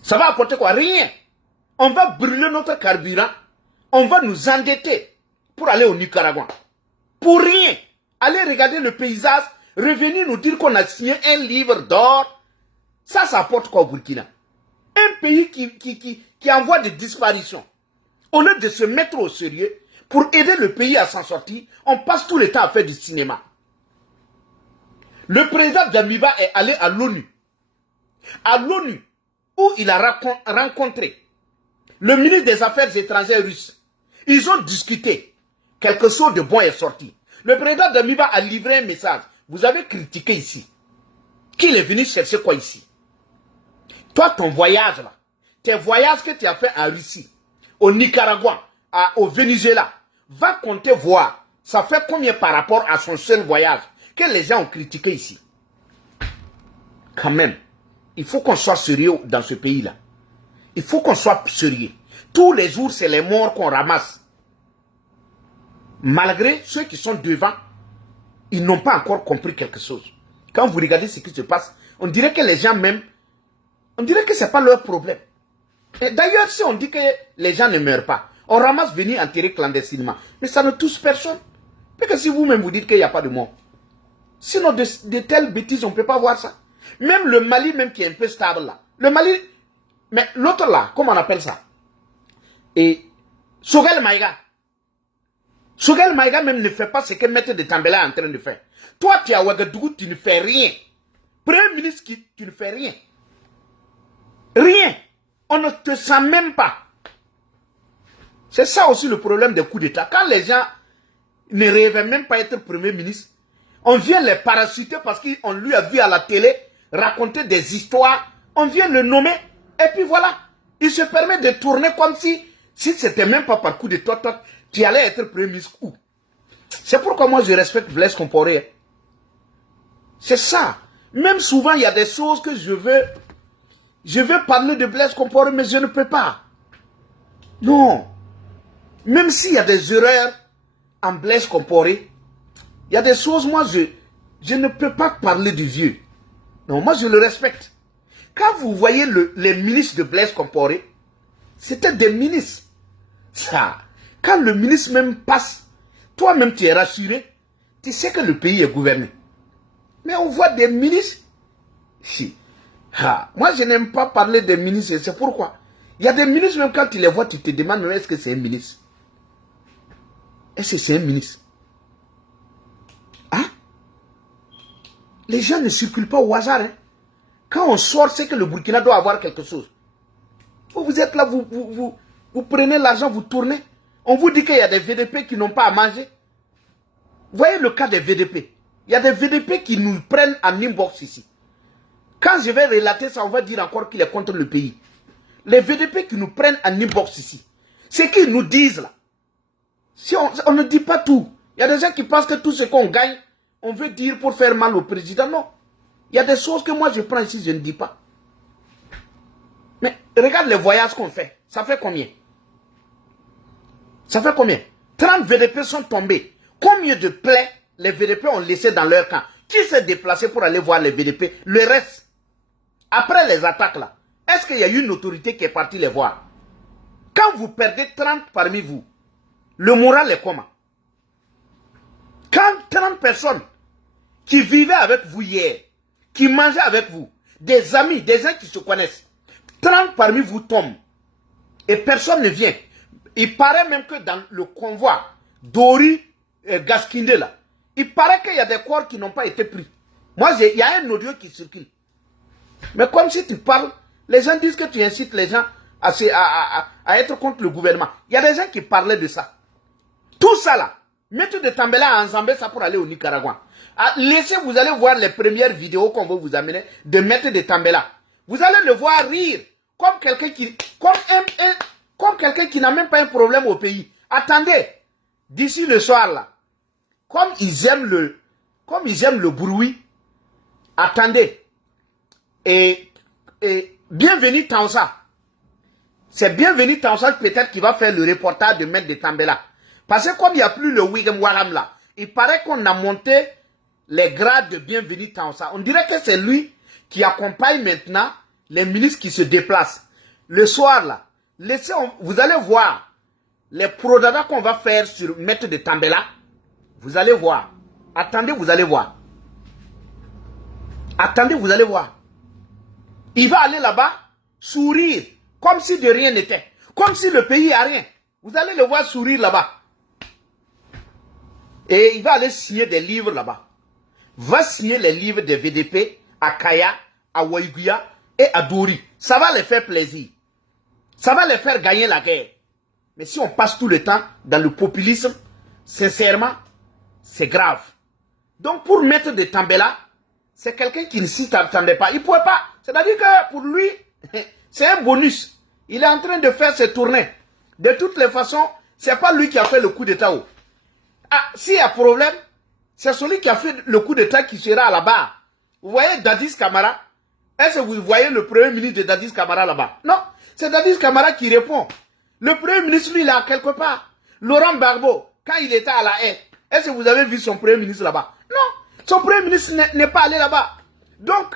Ça va apporter quoi? Rien. On va brûler notre carburant. On va nous endetter pour aller au Nicaragua. Pour rien. Allez regarder le paysage. Revenir nous dire qu'on a signé un livre d'or. Ça apporte quoi au Burkina? Un pays qui envoie des disparitions. Au lieu de se mettre au sérieux pour aider le pays à s'en sortir, on passe tout le temps à faire du cinéma. Le président Damiba est allé à l'ONU. À l'ONU, où il a rencontré le ministre des Affaires étrangères russe. Ils ont discuté. Quelque chose de bon est sorti. Le président Damiba a livré un message. Vous avez critiqué ici. Qu'il est venu chercher quoi ici? Toi, ton voyage là, tes voyages que tu as fait en Russie, au Nicaragua, au Venezuela, va compter voir. Ça fait combien par rapport à son seul voyage que les gens ont critiqué ici? Quand même. il faut qu'on soit sérieux dans ce pays-là. Il faut qu'on soit sérieux. Tous les jours, c'est les morts qu'on ramasse. Malgré ceux qui sont devant, ils n'ont pas encore compris quelque chose. Quand vous regardez ce qui se passe, on dirait que les gens même, on dirait que ce n'est pas leur problème. D'ailleurs, si on dit que les gens ne meurent pas, on ramasse venir enterrer clandestinement. Mais ça ne touche personne. Parce que si vous-même vous dites qu'il n'y a pas de mort. Sinon, de telles bêtises, on ne peut pas voir ça. Même le Mali, même qui est un peu stable là. Le Mali, mais l'autre là, comment on appelle ça? Et Choguel Maïga. Choguel Maïga même ne fait pas ce que Maître de Tambela est en train de faire. Toi, tu es à Ouagadougou, tu ne fais rien. Premier ministre, tu ne fais rien. Rien. On ne te sent même pas. C'est ça aussi le problème des coups d'État. Quand les gens ne rêvaient même pas être Premier ministre, on vient les parachuter parce qu'on lui a vu à la télé raconter des histoires. On vient le nommer et puis voilà. Il se permet de tourner comme si c'était même pas par coup d'État, tu allais être Premier ministre où? C'est pourquoi moi je respecte Blaise Compaoré. C'est ça. Même souvent il y a des choses que je veux parler de Blaise Compaoré, mais je ne peux pas. Non. Même s'il y a des erreurs en Blaise Compaoré, il y a des choses, moi, je ne peux pas parler du vieux. Non, moi, je le respecte. Quand vous voyez les ministres de Blaise Compaoré, c'était des ministres. Ça, quand le ministre même passe, toi-même, tu es rassuré, tu sais que le pays est gouverné. Mais on voit des ministres. Si. Moi, je n'aime pas parler des ministres, c'est pourquoi. Il y a des ministres, même quand tu les vois, tu te demandes, mais est-ce que c'est un ministre? Est-ce que c'est un ministre? Hein? Les gens ne circulent pas au hasard. Hein? Quand on sort, c'est que le Burkina doit avoir quelque chose. Vous êtes là, vous prenez l'argent, vous tournez. On vous dit qu'il y a des VDP qui n'ont pas à manger. Voyez le cas des VDP. Il y a des VDP qui nous prennent en inbox ici. Quand je vais relater ça, on va dire encore qu'il est contre le pays. Les VDP qui nous prennent en inbox ici. Ce qu'ils nous disent là. Si on ne dit pas tout. Il y a des gens qui pensent que tout ce qu'on gagne, on veut dire pour faire mal au président. Non. Il y a des choses que moi je prends ici, je ne dis pas. Mais regarde les voyages qu'on fait. Ça fait combien? Ça fait combien? 30 VDP sont tombés. Combien de plaies les VDP ont laissé dans leur camp? Qui s'est déplacé pour aller voir les VDP? Le reste. Après les attaques là, est-ce qu'il y a eu une autorité qui est partie les voir? Quand vous perdez 30 parmi vous, le moral est comment? Quand 30 personnes qui vivaient avec vous hier, qui mangeaient avec vous, des amis, des gens qui se connaissent, 30 parmi vous tombent et personne ne vient. Il paraît même que dans le convoi Dori Gaskinde là, il paraît qu'il y a des corps qui n'ont pas été pris. Moi, il y a un audio qui circule. Mais comme si tu parles, les gens disent que tu incites les gens à être contre le gouvernement. Il y a des gens qui parlaient de ça. Tout ça là, Maître de Tambela a ensemble ça pour aller au Nicaragua. Laissez, vous allez voir les premières vidéos qu'on va vous amener de Maître de Tambela. Vous allez le voir rire comme quelqu'un qui n'a même pas un problème au pays. Attendez, d'ici le soir là, comme ils aiment le bruit, attendez. Et Bienvenue Tansa. C'est Bienvenue Tansa peut-être qui va faire le reportage de Maître de Tambela. Parce que comme il n'y a plus le Wigem Waram là, il paraît qu'on a monté les grades de Bienvenue Tansa. On dirait que c'est lui qui accompagne maintenant les ministres qui se déplacent. Le soir là, vous allez voir les prodadas qu'on va faire sur Maître de Tambela. Vous allez voir. Attendez, vous allez voir. Attendez, vous allez voir. Il va aller là-bas, sourire, comme si de rien n'était. Comme si le pays n'a rien. Vous allez le voir sourire là-bas. Et il va aller signer des livres là-bas. Va signer les livres des VDP à Kaya, à Waiguya et à Dori. Ça va les faire plaisir. Ça va les faire gagner la guerre. Mais si on passe tout le temps dans le populisme, sincèrement, c'est grave. Donc pour Maître de Tambela, c'est quelqu'un qui ne s'y attendait pas. Il ne pouvait pas. C'est-à-dire que pour lui, c'est un bonus. Il est en train de faire ses tournées. De toutes les façons, ce n'est pas lui qui a fait le coup d'État. Ah, s'il y a problème, c'est celui qui a fait le coup d'État qui sera à la barre. Vous voyez Dadis Camara, Est-ce que vous voyez le premier ministre de Dadis Camara là-bas? Non, c'est Dadis Camara qui répond. Le premier ministre, lui, là, quelque part. Laurent Gbagbo, quand il était à la haie, est-ce que vous avez vu son premier ministre là-bas? Non, son premier ministre n'est pas allé là-bas. Donc,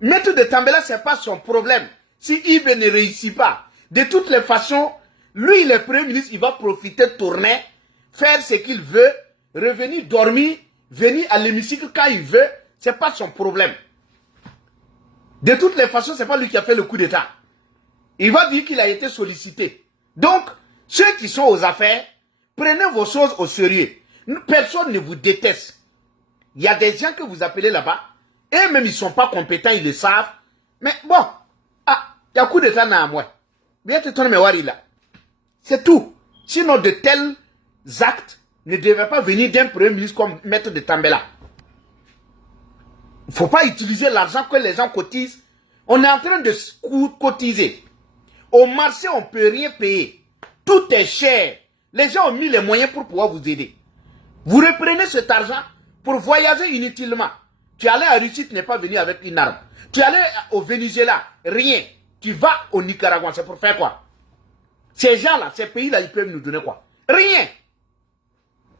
Maître de Tambela, ce n'est pas son problème. Si Ibe ne réussit pas, de toutes les façons, lui, le premier ministre, il va profiter, tourner, faire ce qu'il veut, revenir dormir, venir à l'hémicycle quand il veut, ce n'est pas son problème. De toutes les façons, ce n'est pas lui qui a fait le coup d'État. Il va dire qu'il a été sollicité. Donc, ceux qui sont aux affaires, prenez vos choses au sérieux. Personne ne vous déteste. Il y a des gens que vous appelez là-bas, et même ils ne sont pas compétents, ils le savent. Mais bon, il y a coup d'État dans moi. Bien te tourner là. C'est tout. Sinon, de tels actes ne devaient pas venir d'un premier ministre comme Maître de Tambela. Il ne faut pas utiliser l'argent que les gens cotisent. On est en train de cotiser. Au marché, on ne peut rien payer. Tout est cher. Les gens ont mis les moyens pour pouvoir vous aider. Vous reprenez cet argent pour voyager inutilement. Tu allais à Russie, tu n'es pas venu avec une arme. Tu allais au Venezuela, rien. Tu vas au Nicaragua, c'est pour faire quoi? Ces gens-là, ces pays-là, ils peuvent nous donner quoi? Rien.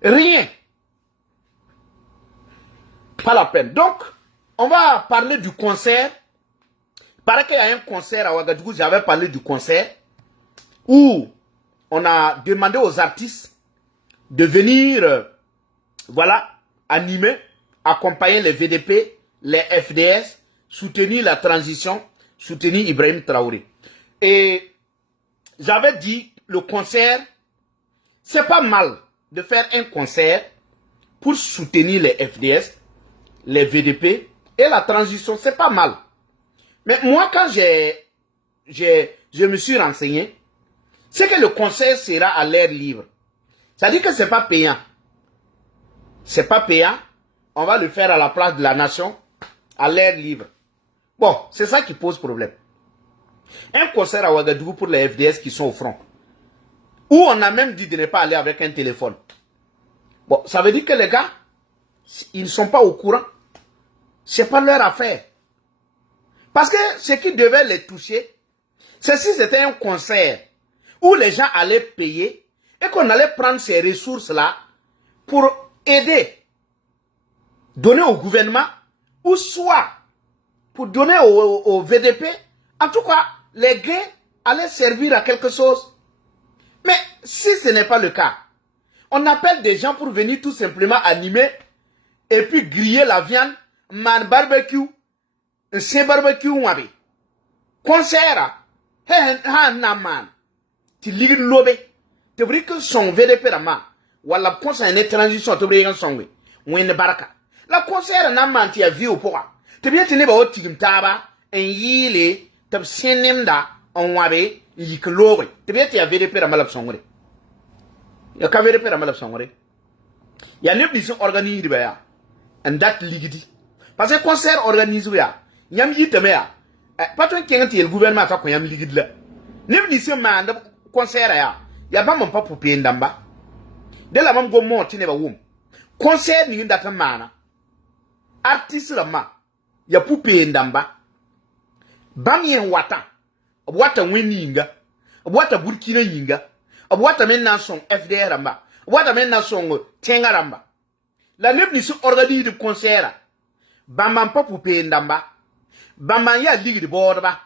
Rien. Pas la peine. Donc, on va parler du concert. Il paraît qu'il y a un concert à Ouagadougou, j'avais parlé du concert, où on a demandé aux artistes de venir, voilà, animer, accompagner les VDP, les FDS, soutenir la transition, soutenir Ibrahim Traoré. Et j'avais dit, le concert, c'est pas mal de faire un concert pour soutenir les FDS, les VDP et la transition, c'est pas mal. Mais moi, quand je me suis renseigné, c'est que le concert sera à l'air libre. Ça dit que c'est pas payant. C'est pas payant. On va le faire à la place de la nation, à l'air libre. Bon, c'est ça qui pose problème. Un concert à Ouagadougou pour les FDS qui sont au front. Où on a même dit de ne pas aller avec un téléphone. Bon, ça veut dire que les gars, ils ne sont pas au courant. C'est pas leur affaire. Parce que ce qui devait les toucher, c'est si c'était un concert où les gens allaient payer et qu'on allait prendre ces ressources-là pour aider, donner au gouvernement ou soit pour donner au VDP. En tout cas, les gains allaient servir à quelque chose. Mais si ce n'est pas le cas, on appelle des gens pour venir tout simplement animer et puis griller la viande, man barbecue, un barbecue wabi. Concert, man, tu lis l'obé, tu veux que son VDP rama, ou la concert une transition, tu veux que son oui, ou une baraka. La concert n'a man tu as vu au poids. Tu veux tenir au tigim taba, un yile, tu siennemda, on wabi, yik l'obé. Tu veux tu as VDP rama la son oui. Il y a qu'à VDP rama la son oui. Il y a une mission organisée, and that ligidi. Parce que concert organisé, yam yitame ya patron kenga le gouvernement ka ko yam ligid la nim ni se ma nda concert ya ba mon pa poupé ndamba de la mam go mo ti ne ba wum concert ni ndata mana artiste la ma ya poupé ndamba bam yen wata weninga wata burkina yinga wata menna son FDR ramba wata menna son tenga ramba la nim ni se organise de concert bam pa poupé ndamba Baman ya ligi de borba.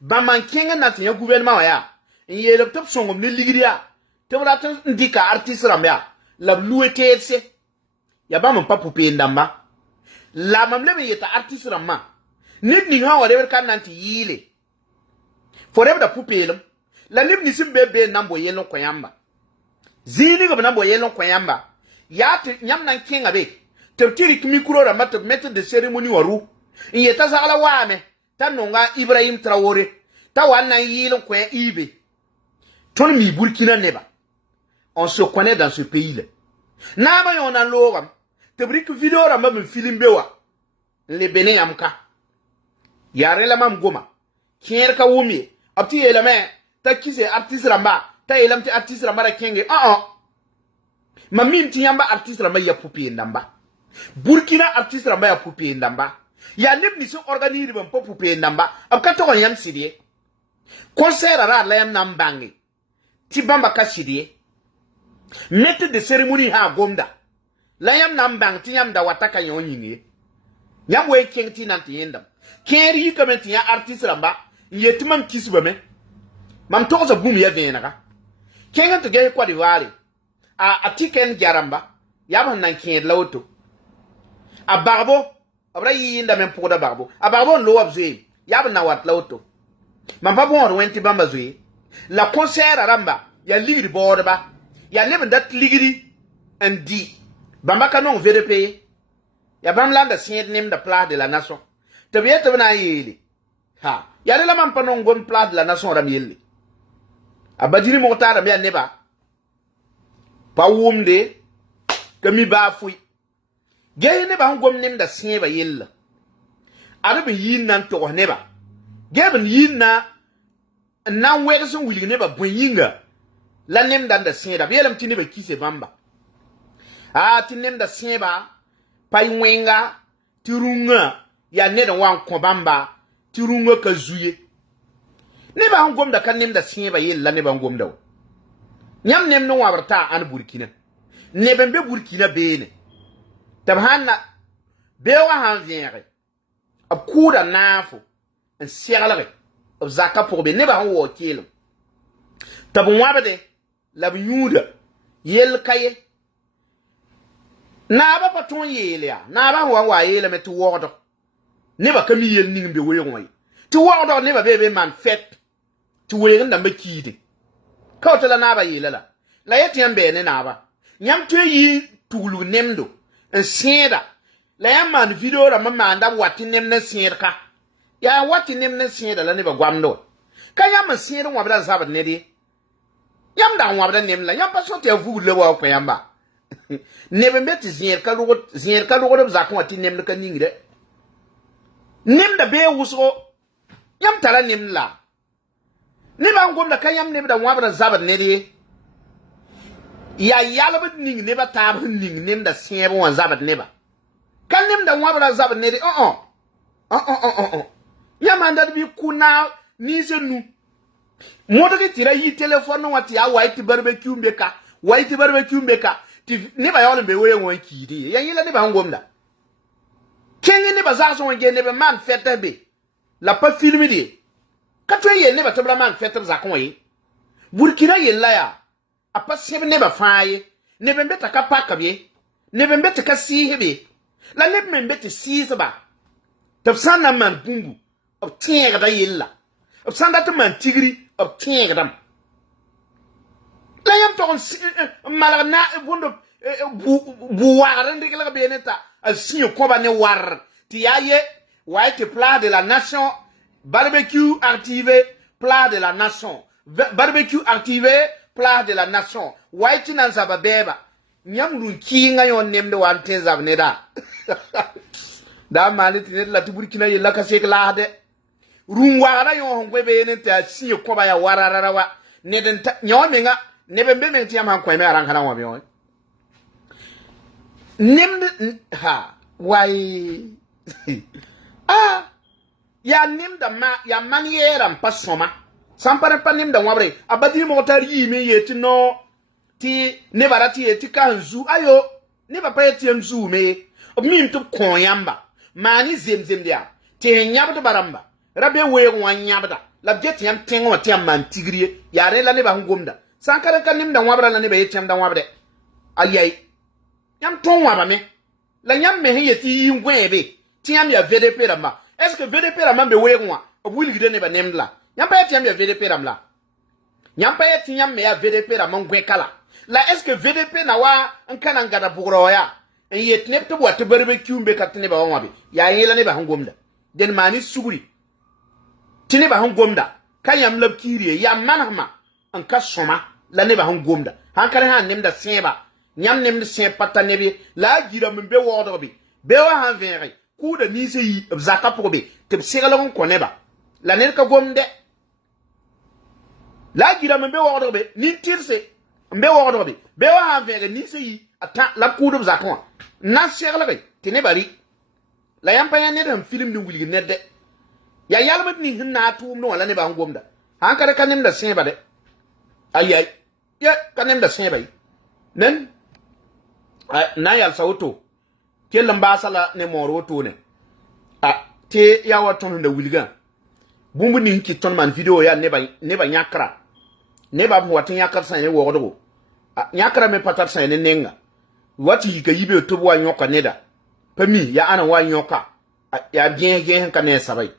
Baman kenga na tinya gouvernement ya. Nye le top songom ne ligi ya. Te wala tan ndika artiste ramya. La loué TLC. Ya baman pa poupé ndamba. La mamle me yeta artiste ramma. Nip ni ha whatever kan nanti yile. Forever da poupé lum. La nip ni sim bebe nambo yelon koyamba. Zini go nambo yelon koyamba. Ya te nyam nan kenga be. Te tiri kimikuro ramma te maître de cérémonie waru. Il est à la wame, Tanonga Ibrahim Traoré, Tawana Yilon Kwe Ibe. Ton mi Burkina Neba. On se connaît dans ce pays-là. Nama yon a l'oram, te brique vidéo à même film bewa. Les Béné Amka. Yare la mam goma. Kien ka wumi, apti elame, ta kise artiste ramba, ta elam ti artiste ramba da kenge. Ma min ti yamba artiste ramba ya pupi ndamba. Burkina artiste ramba ya pupi ndamba. ya neb ni so organiser ban popu pe namba ab ka to yam sidie concert ara la yam nambangi ti bamba ka sidie maître de cérémonie ha gomda la yam nambang ti yam da wataka yon yini yam we kenti nan ti yendam keri ka men ti ya artiste ramba yetimam kisba me mam to so bum ya venaka kenga to ge kwa diwali a tiken jaramba yam nan ken lawto a barbo abra yinda men poda barbo a barbo lo abze yam na wat lawto mam ba bon wenti bamba zui la concert ramba ya ligri borba ya leben dat ligri en di bamba kanon VDP ya bam landa sient nem da place de la nation te biete bana yeli ha ya la mam panon gon place de la nation ram yeli abadiri mo tara mi neba pa wumde kami ba fui ge ne ba ngom nem da sien ba yella arabe yin nan to neba geben yin na nan wegson wili neba bun yinga la nem dan da sien da belam tini ba kise bamba tinem da sien ba pai wenga tirunga ya ne da wan ko bamba tirunga ka zuye ne ba ngom da kan nem da sien ba yella ne ba ngom da nyam nem no wabarta an burkina ne ben be burkina bene tabhanna bewa han viere ab kuda nafo en serlare ab zaka pour be ne ba wo kilo tab wabade lab yuda yel kaye na ba paton yelia na ba wa yele me tu wodo ne ba kami yel ning be weyo ngoy tu wodo ne ba be man fet tu weyo nda me kide kawtala na ba yelela la yeti ambe ne na ba nyam tu yi tulu nemdo en sieda la yam man video ra ma nda wati nem na sierka ya wati nem na sieda la ne ba gwamdo ka yam sieda wa ba zabat ne di yam da wa ba nem la yam pa so te vu le wa ko yamba ne be met sierka lu za ko wati nem ka ningre nem da be wuso yam tala nem la ne ba ngom da ka yam ne da wa ba zabat ne di ya yalaba ning ne ba tab ning nem da sien bon zabat ne ba kan nem da wa ba zabat ne di ya manda bi kuna ni se nu moto ke tira yi telephone wati ya white barbecue mbeka ti ne ba yolo be we won kidi ya yila ne ba ngom da kenye ne ba za so nge ne be man fete be la pa film di ka to ye ne ba to bra man fete za kon yi burkina ye la ya apa sebe ne ba faaye ne be mbeta ka paka be ne be mbeta ka si hebe la ne be mbeta si ba tab sanna man bumbu ob tienga da yella ob sanda to man tigri ob tienga dam la yam to malana bondo bu waran de la beneta a sinyo ko ba ne war ti yaye white plat de la nation barbecue activé plat de la nation barbecue activé plat de la nation white nan sa beba nyam dun ki nga yon nemde wan tezab ne da da mali ti la tiburkina yella ka sek la de rum wara yon ngwe be ne ta sinyo ko ba ya warara wa ne den nyomi nga ne be men ti am han ko me aran kana wa be on nem ha wai ya nem da ma ya maniera mpa soma sampare pa nem da wabre abadi mo tari me yeti no ti ne barati yeti kanzu ayo ne ba pa yeti nzu me mi mtu konyamba mani zemzem dia ti nyabdo baramba rabe we wanyabda la jet yam tengo ti am man tigrie ya re la ne ba ngomda sankare kan nem da wabra la ne ba yeti am da wabre ayai yam ton waba me la nyam me yeti ngwebe ti am ya VDP ramba est-ce que VDP ramba be we nwa obuli gide ne ba nemla nyam pa yeti am ya VDP ramla nyam pa yeti nyam me ya VDP ramba ngwe kala la est-ce que VDP na wa nkana ngada bugro ya en yet ne to bote barbecue mbe katne ba wanwa be ya yela ne ba hangomda den mani suguri tini ba hangomda kanyam lab kiriye ya manama an kasoma la ne ba hangomda hankare han nemda seba nyam nem se pata nebi la gira mbe wodo bi be wa han vere ku da ni se yi zaka pobe te sigala ko neba la ne ka gomde la gira mbe wodo be ni tirse mbe wodo be wa han vere ni se yi ata la ku do zaka na sigala ke te ne bari la yam pa ya ne dam film ni wilgi nedde ya yalmat ni hinna tum no wala ne ba ngomda han kada kanem da sen ba de ayay ya kanem da sen bay nen na yal sauto ke lamba sala ne moro to ne te ya waton da wilga bumbu ni ki ton man video ya ne ba nyakra ne ba watin yakar san ne wodo nyakra me patar san ne nenga wati ka yibe to wa nyoka neda pami ya ana wa nyoka ya bien ka ne sabai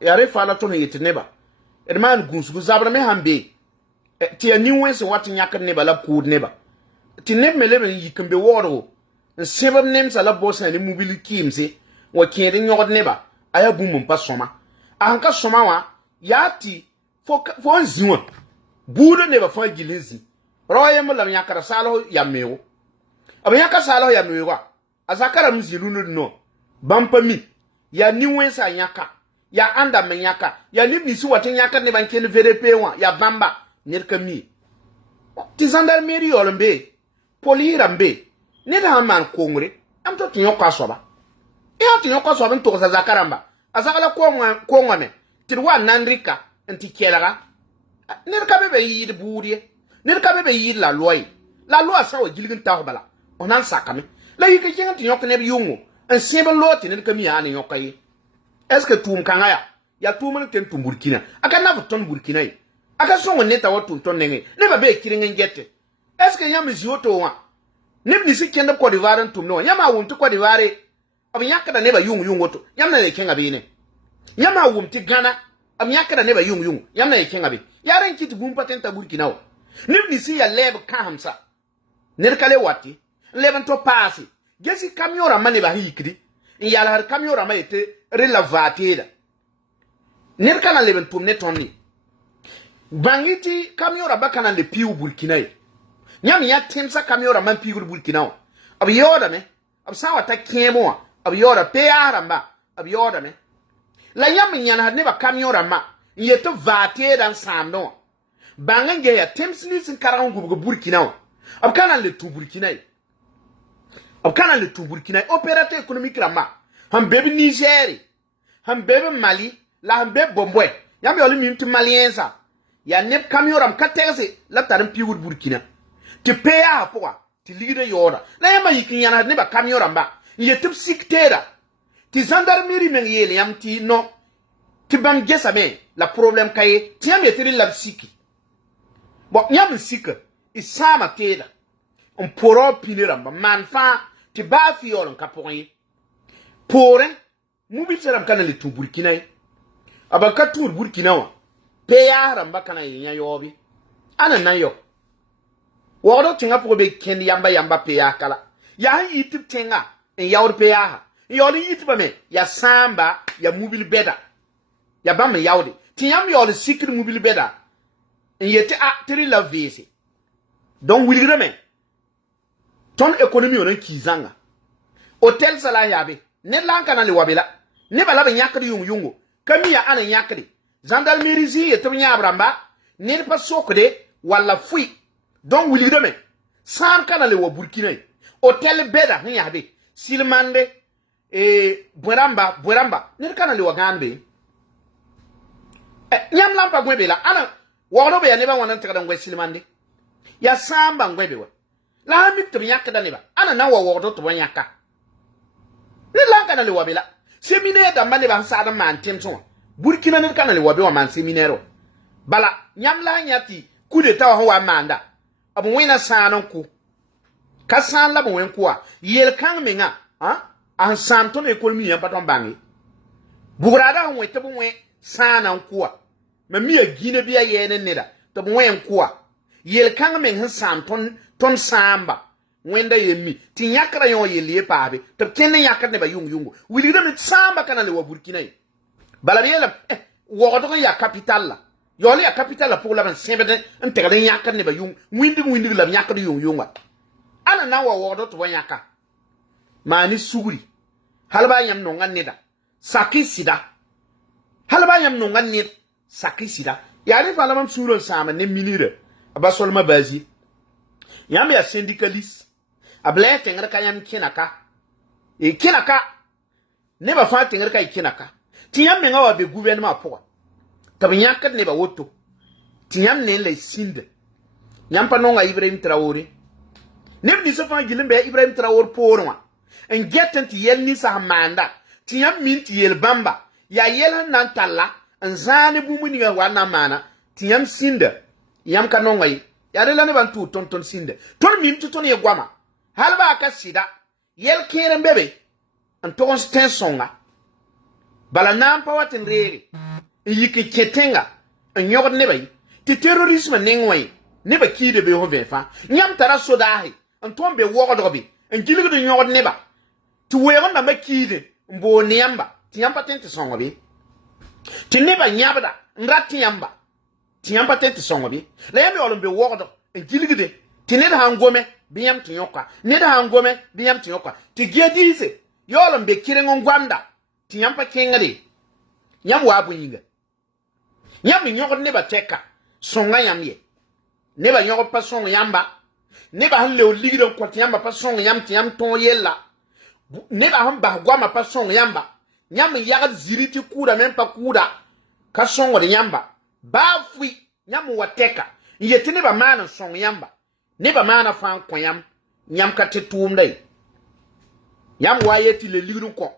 ya re fala to ne yitneba edman gunsugu zabra me hambe ti ya niwense watin yakar ne ba la kud neba ti ne melebe yikambe wodo sebab nem sala bosa ne mobile kimse wa kede nyod neba aya bumum pa soma anka soma wa yati fo nziwa budo neba fo gilinzi royem lam yakara salo ya mewo aba yakara salo ya mewo azakara mzilunu no bampa mi ya niwensa nyaka ya anda men yaka ya libni su watin yaka ne ban ken VDP wa ya bamba nerka mi ti gendarmerie yolmbe polirambe ne da man kongre am to tinyo kwasoba e ha tinyo kwasoba nto za zakaramba azakala ko ngame tirwa nanrika anti kelaga nerka bebe yid burie nerka bebe yid la loi sa wa gilgin ta bala onan sakame la yike kinga tinyo kne bi yungu en seben loti nerka mi ani yokai est-ce que tum kanga ya tum ken tum burkina aka na ton burkina aka so wonne ta wato ton nenge ne ba be kiringa ngette est-ce que yam zioto wa nibni si kende Côte d'Ivoire tum no yama wum to Côte d'Ivoire abi yakada ne ba yung woto yamna ne kenga bi ne yama wum ti Ghana abi yakada ne ba yung yamna ne kenga bi yaren kiti bum patenta burkina o nibni si ya leb ka hamsa ne kale wati leben to pasi gesi kamiora mane ba hikri yala har kamiora ma ete relavate ne kana leben tum ne tonni bangiti kamiora bakana le piu burkina nyam ya temsa kamiora man pigur burkina ab yoda me ab sawa ta kemo ab yoda pe aramba ab yoda me la nyam nyana ne ba kamiora ma yeto vate dan samno bangange ya temsni sin karan gubu burkina ab kana le tu burkina opérateur économique rama ham bebe Niger ham bebe Mali la ham bebe Bombay yam yoli minti maliensa ya ne kamiora am katese la tarin pigur burkina ti peya poa ti ligide yoda la yama yikin yana ne ba kamiora mba yetip siktera ti gendarmerie men yele yam ti no ti bam gesa me la problème kaye ti yam yetiri la siki bo yam sika isama teda on poro pinira mba man fa ti ba fi yolon kapoyi pore mubi seram kana le tu burkina abaka tur burkina wa peya ramba kana yenya yobi ana nan yo wodo tinga po be ken yamba peya kala ya yitip tinga en yawr peya ha yoli yitba me ya samba ya mobile beda ya ba me yawde tinyam yoli sikri mobile beda en yete tri la vese donc wilgra me ton économie on kizanga hotel sala yabe ne lanka na le wabela ne bala be nyakri yungo kamiya ana nyakri gendarmerie zi yeto nyabramba ne pa sokde wala fui donc wilgra me sam kana le wa burkina hotel beda ni yabe silmande bweramba ne kana le wa ganbe nyam lampa gwebela ana wono be ya ne ba wonan tada ngwe silmande ya samba ngwebe wa la mi to nyaka neba ana na wodo to nyaka ni la kana le wabela seminaire da mane ba sa da man temso burkina ne kana le wabe wa man seminaire bala nyam la nyati coup d'état wa manda abu wena sanan ku ka san la bu wen kuwa yel kan menga an santo ne kolmi yan paton bangi bugrada on wete bu wen sanan kuwa ma mi agine biya yenen neda to bu wen kuwa yel kan men han santon ton samba wenda yemi ti nyakra yon yelie paabe to kenne yakra ne ba yungu wili dem samba kana le wa burkina bala biela wodo ya capital la yoli ya capital la pour la ban sembede integre yakra ne ba windi la yakra yunga ana na wa wodo to yaka mani suguri halba yam no nganida saki sida halba yam no nganid saki sida yari fala mam suro sama ne minire abasol ma bazi yam ya syndicaliste abla tengra kanyam kinaka ne ba fa tingar kai kinaka tiyam me ngawa be gouvernement pour tabi nyakat ne ba woto tiyam ne le sinde nyam pa nonga Ibrahim Traoré ne bi so fa gilimbe Ibrahim Traoré porwa en getten ti yel ni sa manda tiyam min ti yel bamba ya yel nan talla en zane bu mu ni ga wana mana tiyam sinde yam ka nonga yi ya de la ne ban tu ton sinde ton min tu ton ye gwama halba ka sida yel keren bebe en ton sten songa bala nan pa watin rere yiki chetenga en yogod ne bay ti terrorisme nengway ne ba ki de be ho befa nyam tara sodahi en ton be wogodo be en gilig de yogod ne ba ti wegon na makide mbo niamba ti yamba tente songo be ti ne ba nyabda nrat yamba ti yamba tente songo be la yami olon be wogodo en gilig de ti ne da ngome biyam ti yoka ne da ngome biyam ti yoka ti gedise yolon be kirengon gwanda ti yamba kengade nyam wa bunyinga nyam nyogod ne ba teka songa yam ye ne ba nyogod pa songa yamba ne ba han le oligdo ko ti yamba pa songa yam ti yam ton yella ne ba han ba gwa ma pa songa yamba nyam yagad ziriti kuda men pa kuda ka songa de yamba ba fui nyam wa teka yete ne ba mana songa yamba ne ba mana fan ko yam ka te tumdai yam wa yeti le ligdu ko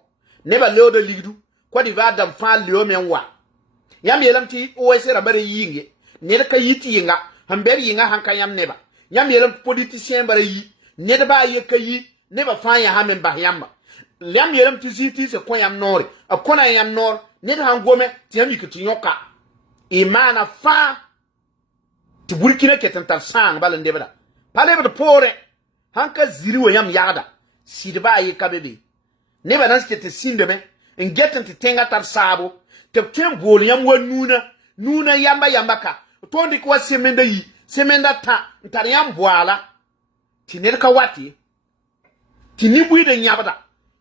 ne ba leodo ligdu ko di va dam fa leo men wa yam yelam ti o sera bare yinge ne ka yiti yinga hamber yinga hanka yam neba yam yelam politicien bare yi ne ba ye ka yi ne ba fa ya hamen ba yamba yam yelam ti ziti se ko yam nori a kona yam nor ne da hangome ti yam yikiti yoka imana fa ti burkina ke tantal sang balan debada pale ba pore hanka ziri wo yam yada sidba ye ka bebe ne ba nan ke te sindeme en getten ti tenga tar sabo te ken bol yam wa nuna yamba ka to ndi ko semenda yi semenda ta ntar yam boala ti ne ka wati ti ni bui de nyabada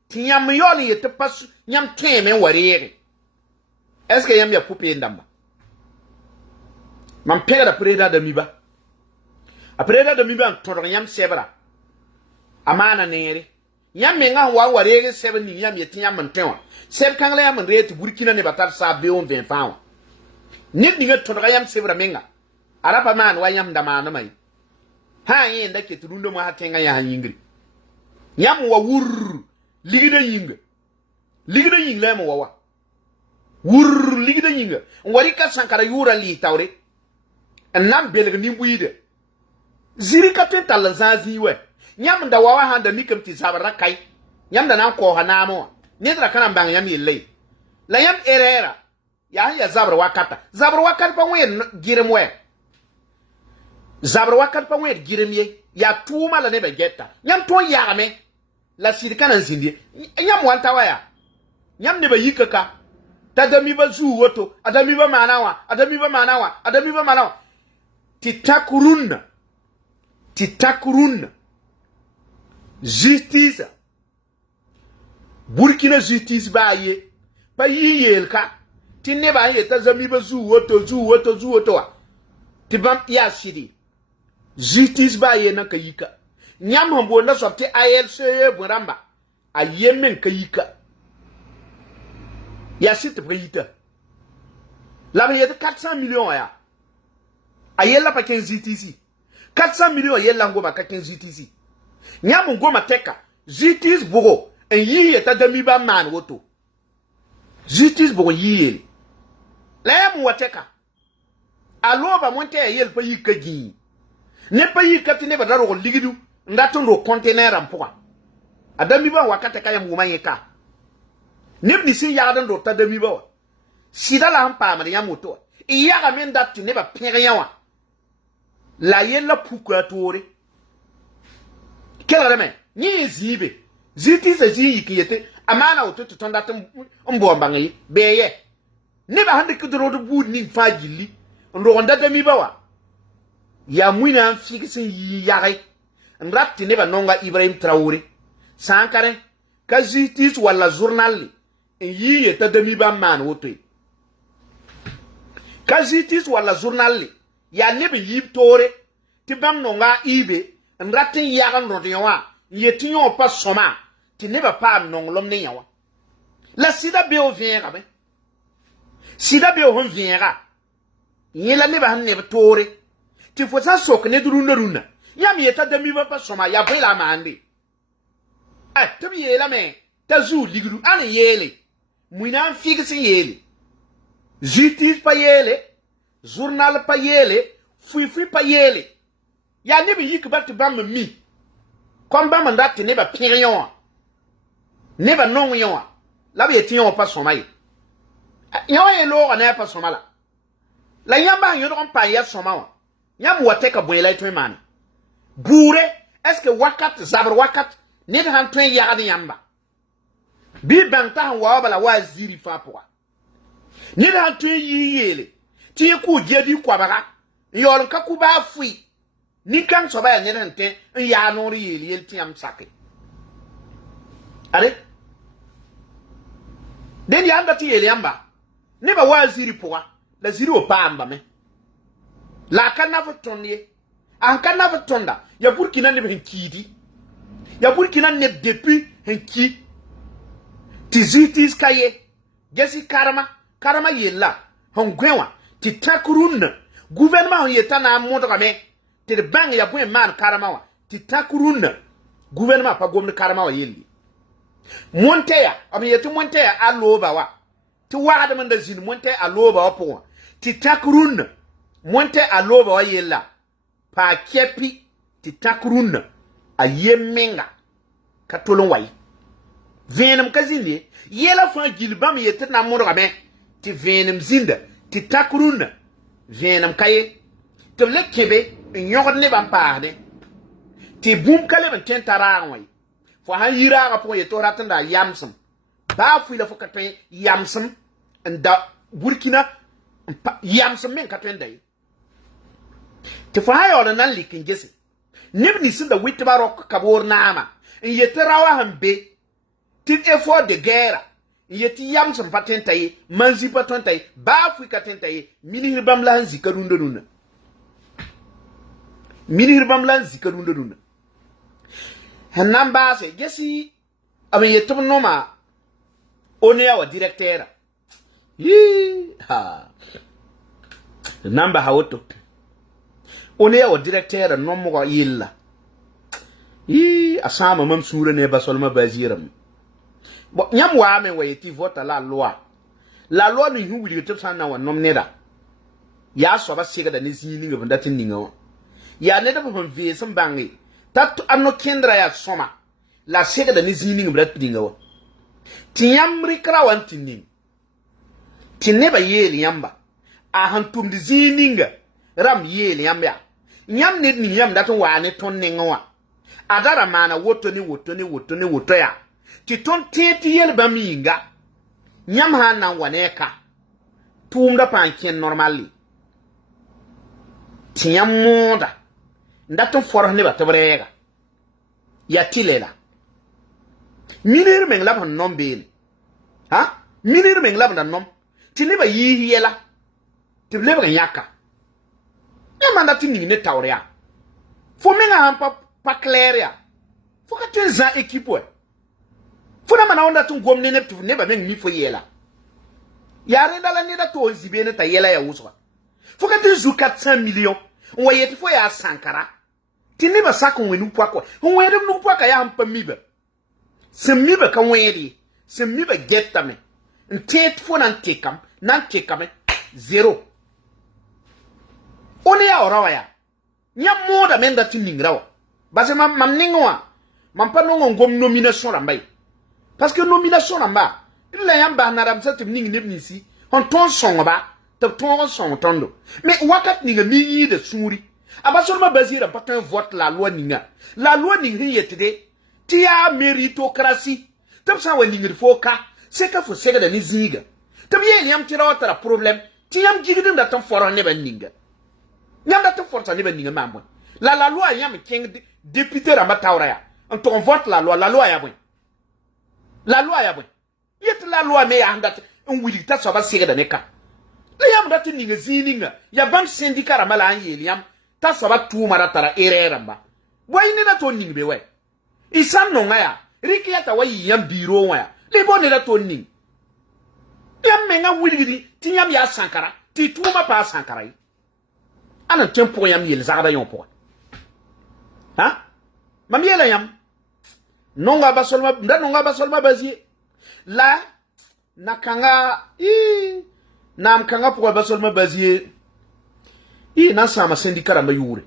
ti yam yoni ye te pas yam teme warere est-ce que yam ya poupe ndamba man pega da preda da miba a preda da miba to yam sebra amana nere yam menga wa warere sebe ni yam ye ti yam mantewa seb kangle yam rete burkina ne batar sa be on 20 fa nit ni to yam sebra menga arapa man wa yam da mana mai ha yin da ke turundo mo hatenga ya yingri yam wa wur ligida yinga le mo wa wur ligida yinga wari ka sankara yura li tawre annam belga ni buide ziri ka tental zazi we nyam da wawa handa nikam ti sabara kai nyam da nan ko hanamo ne dra kana bang yam yelle la yam erera ya zabra wakata pa wen girem we zabra wakat pa wen girem ye ya tuma la ne be getta nyam to ya me la sirikana zindi nyam wanta waya nyam ne be yikaka tadami ba zu woto adami ba manawa titakurun justice Burkina justice ba ye pa yiyel ka ti ne ba ye tazami ba zu woto wa ti bam ya shidi justice ba ye na kayika nyam hombo na sorti ALC buramba a yemen kayika ya site prayita la ba ye 400 millions ya ayela pa 15 GTC 400 millions yela ngoma ka 15 GTC nyam ngoma teka justice bogo en yi eta demi ba man woto justice bogo yi la mu wateka alo ba monte yel pa yi kaji ne pa yi kati ne ba daro ligidu ndatu ndo container ampoa adami ba wakata kaya mu manyeka ne bi si ya ndo ta demi ba sida la ampa ma ya moto iya ga men datu ne ba pere yawa la yela procurature kela reme ni zibe ziti se ji yikiyete amana otutu tonda mbo mbangi beye ne ba hande kudro do bud ni fajili ndo onda demi bawa ya mwina amfiki yi yare nratti ne ba nonga Ibrahim Traoré sankare ka justice wala journal yi yeta demi ba man woto ka justice wala journal ya ne be yi tore ti bam nonga ibe nratti yaga ndo yawa yetinyo pa soma ti ne ba pa nonglom ne yawa La sida be o viendra ben. Sida be o viendra. Yela ne ba ne tore. Tu faut ça sok ne runa. Ya mi eta de mi ba pa soma ya be la mande. Ah, to bi yela me. Ta zu ligru an yele. Muina fixe yele. Justice pa yele. Journal pa yele. Fui pa yele. Ya ne bi yik ba te ba mi. Comme ba mandat ne ba pirion. Ne ba non yon. La bi etion pa soma yi. Yon e lo na pa soma la. La yamba yon pa ya soma wa. Yam wote ka boyela to man. Boure, est-ce que wakat zabre wakat ne han twen ya de yamba. Bi banta wa bala wa ziri fa poa. Ni han twen yele. Ti ku jedi kwa baga. Yon ka ku ba fui. Ni kan so ba ne han ten ya no ri yele ti am sake. Are? Den yanda ti yele yamba. Ne ba wa ziri poa. La ziri o pa amba me. La kanava tonye. An kanava tonda. Ya burkina ne ben kidi. Ya burkina ne depuis hen ki. Tizitis kaye. Gesi karama. Karama yella. Hongwewa. Ti takurun. Gouvernement yeta na montra me. Ti de bang ya buen man karama wa. Ti takurun. Gouvernement pa gomne karama wa yelli. Monteya. Ami yetu monteya aloba wa. Ti wada manda zin monteya aloba wa po. Ti takurun. Monte aloba wa yella. Pa kepi ti takurun. A yemenga. Katolon wai. Venem kazindi. Yela fa gilbam yetet na monra me. Ti venem zinda. Ti takurun. Venem kaye. Ti le kebe. Nyogod ne ban paade. Ti boom kale ban tentara wai. Fo han yira ga po yeto ratanda yamsum. Ba fu ila fo katwen yamsum. Nda Burkina. Yamsum men katwen dai. Te fa hayo nan likin gese nibni sinda witba rock kabor nama yete rawa hambe tit effort de guerre yeti yam sam patenta yi manzi patenta yi ba afrika tenta yi minir bam lan zikarunda nuna minir bam lan zikarunda nuna hanan ba se gesi ame yetum noma onia wa directeur yi ha namba hawoto One ya wa directeur no mo yilla. Asama mam sura ne basolma baziram. Bo nyam wa me wa yeti vote la loi. La loi ni hu wili tip sana wa nom neda. Ya so ba siga da ni zini ngi banda tin ninga. Ya ne da ba vie sam bangi. Tat anno kendra ya soma. La siga da ni zini ngi banda tin ninga. Tiyam rikra wan tin ning. Tinne ba yeli yamba. A han tum di zini ngi. Ram yeli yamba. Nyam ne ni yam dat wa ne ton ne ngwa adara mana woto ni ya ti ton teti yel ba minga nyam ha na waneka tum da panken normally ti yam moda ndaton for ne ba tabrega ya tilela minir men lab han nombel ha minir men lab na nom ti ne ba yi yela ti le ba yaka manda ti ni ne tawria fo menga han pa clair ya fo ka tun za équipe fo na mana onda tun gomne ne tu ne ba men mi fo yela ya re dala ne da to zibe ne ta yela ya wuswa fo ka tun zu 400 millions on yeti fo ya sankara ti ne ba sakon wenu kwa kwa on wenu nu kwa ka ya han pa mi ba se mi ba ka weri se mi ba getta me ntet fo nan tekam zero. One ya orawa ya. Nya moda menda tiningrawa. Base mam ningwa. Mam pa no ngom nomination rambay. Parce que nomination ramba. Il la yamba na ramsa tim ning nebnisi. On ton son ba. Te ton son tondo. Mais wakat ninga mi de suri. Abaso ma bazira pas un vote la loi ninga. La loi ninga yetede. Tia méritocratie. Tam sa wa ninga foka. C'est ka fo sega de niziga. Tam ye yam tira wata problème. Tiam jigidin da tam foro ne ban ninga. Nyam da to forza ne ben ninga mambo. La loi yam king député ramba tawra ya. On ton vote la loi ya bon. La loi ya bon. Yet la loi me ya handat on wili ta so ba sire da neka. La yam da tin ninga zininga. Ya ban syndicat ramba la yeli yam ta so ba tu mara tara ere ramba. Boy ni na to ninga be we. Isam no nga ya. Riki ya ta wa yam biro wa ya. Le bon ni da to ning. yam menga wilgidi ti yam ya sankara ti tuma pa sankara yi ana tempo yam yel zagada yon po ha mam yela yam nonga basolma bazie la nakanga nam kanga pour basolma bazie na sama syndicat ramba yure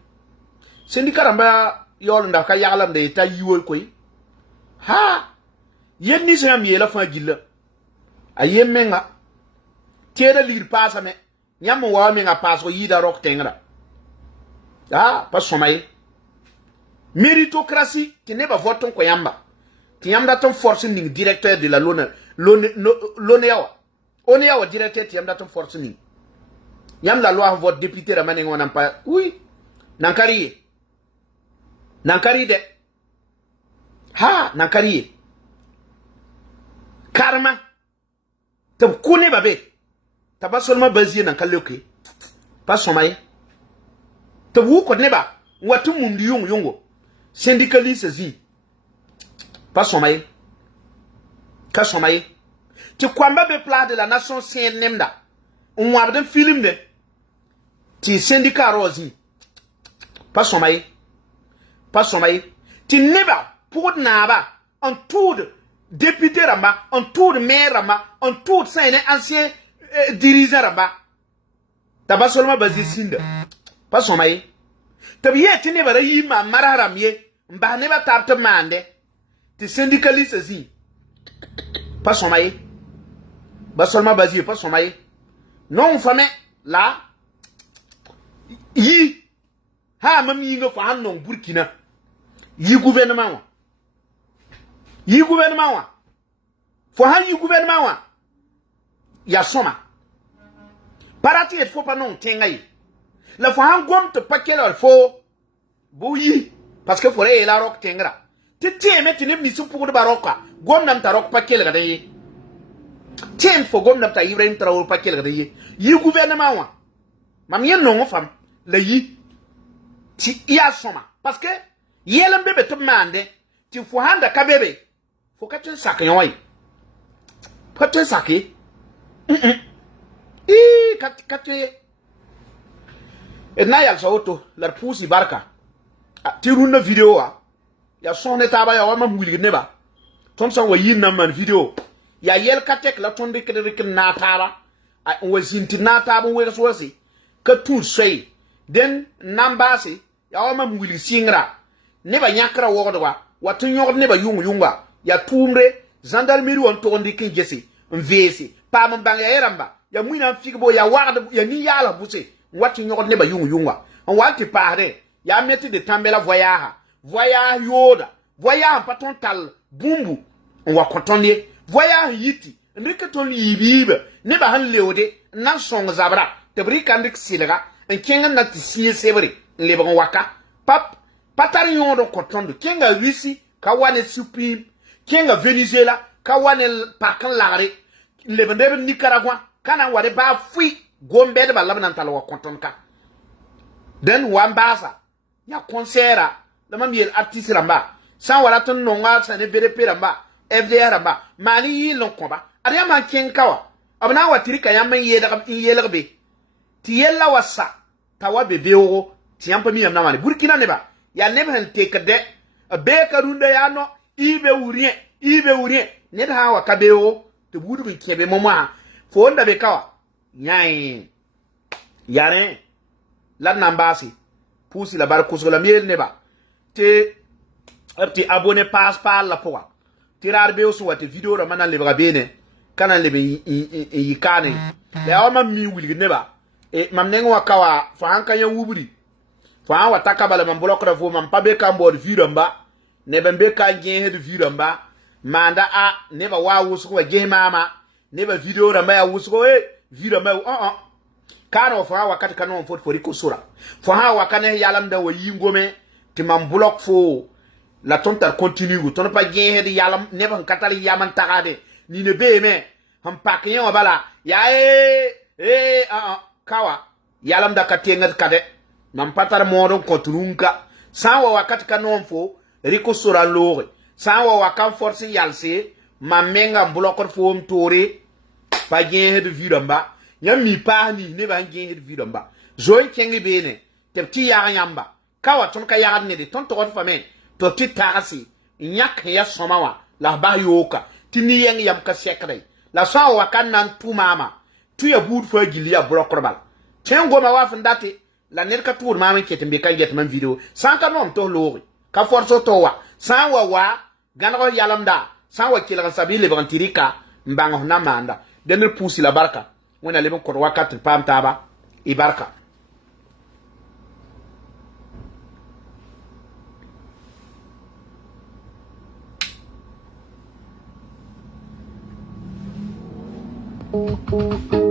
syndicat ramba yol ndaka yalam de ta yiwo koy ha yenni sam yela fa gilla ayemenga tieda lir pasa me nyam wa menga paso yida rok tengra pas somay méritocratie qui n'est pas voton ko yamba ti yamda ton force ning directeur de la l'ONEAO ONEAO directeur ti yamda ton force ning yam la loi vote député ramane ngona pa oui nankari de nankari karma tab kone babe taba seulement basé nan kaloke pas somay tab wu ko neba watu mundi yongo syndicaliste zi pas somay ka somay ti kwamba be plat de la nation saint nemda on wa de film de ti syndicat rosi pas somay ti neba pour naba en tout de député ramba en tout de maire ramba en tout saint ancien dirigeant ramba taba seulement basé sinda pas somay tabiye ti neba ra yi ma mararam ye mba ne ba tapte mande ti syndicaliste zi pas somay ba seulement basé pas somay non fame la yi ha mam yi nga fa non Burkina yi gouvernement wa fo ha yi gouvernement wa ya soma parati et faut pas non tengai la fo han gom te pakela fo boyi parce que foré la rock tengra ti meti ne mi su pour de baroka gom nam ta rock pakela ga dai tien fo gom nam ta Ibrahim Traoré pakela ga dai yi gouvernement wa mam yen non fam la yi ti ya soma parce que yelam bebe to mande ti fo handa ka bebe fo ka tun sak yon way ka tun saki kat na yal sa auto la pousi barka ti runa video ya son etaba ya wama mwili neba ton san wa yin na man video ya yel katek la ton dik na taba wa zinti na taba we so si ka tur sei den nambasi ya wama mwili singra neba nyakra wogdo wa tun yogd neba yunga ya tumre gendarmerie on to ndik jesi mvesi pa mbang ya eramba ya mwina mfikbo ya wagda ya ni yala buse watu nyogd neba yunga on wati pare ya meti de tambela voyage yoda voyage paton tal bumbu on wa kotonye voyage yiti ndike ton yibibe ne ba han lewde nan song zabra te bri kandik silga en kenga na ti sie sebri le ba waka pap patar yodo kotondo kenga wisi ka wane supreme kenga Venezuela ka wane pakan lare le bende Nicaragua kana wade ba fui gombe de ba labnan tal wa kotonka den wambasa ya concert la mamiel artiste ramba sans wala ton nonga sa ne VDP ramba FDR ramba mani yi lon komba ariya man ken kawa abna watiri ka yamman yeda be ti yella wasa tawa bebe o ti yampa mi yamna mani Burkina ne ba ya ne ban te kade be ka runda ya no ibe urien ne da wa ka be o te budu bi kebe moma fo nda be kawa nyai yare la nambasi pousse la barre couche la miel neba te abonné passe par la poa ti rarbe o so te video ra manan le bene kana le be yikane ya ma mi wuli neba mam nengo wakawa fa hanka ya wubri fa wa takabala man block ra fo man pabe ka mbod viramba ne be ka nge de viramba manda neba wa wusu wa ge mama neba video ra ma ya wusu viramba kano fa wakati kanon fo fo riko sura fo ha wakane yalam da wa yingome ti man block fo la tontar continue ton pa gen de yalam ne ban katal yaman tagade ni ne be me ham pakyen wa bala ya kawa yalam da katenga kade man patar modon kotrunka sa wa wakati kanon fo riko sura lore sa wa wakan force yalse ma menga block fo mtori pa gen de viramba yam mi pa ni ne ba gen de viramba joy kengi bene te ti ya yamba ka wa ton ka ya ne de ton to fa men to ti tarasi nyak ya somawa la ba yoka ti ni yang yam ka sekre la sa wa kan nan tu mama tu ya bud fa gili ya brokorbal chen go ma wa fndate la ner ka tour mama ke tembe kan get man video san ka nom to lori ka forso to wa san wa ganro yalamda san wa kila sabile bantirika mbango na manda denel pusi la barka wona leben ko wakati pam taba ibarka Thank you.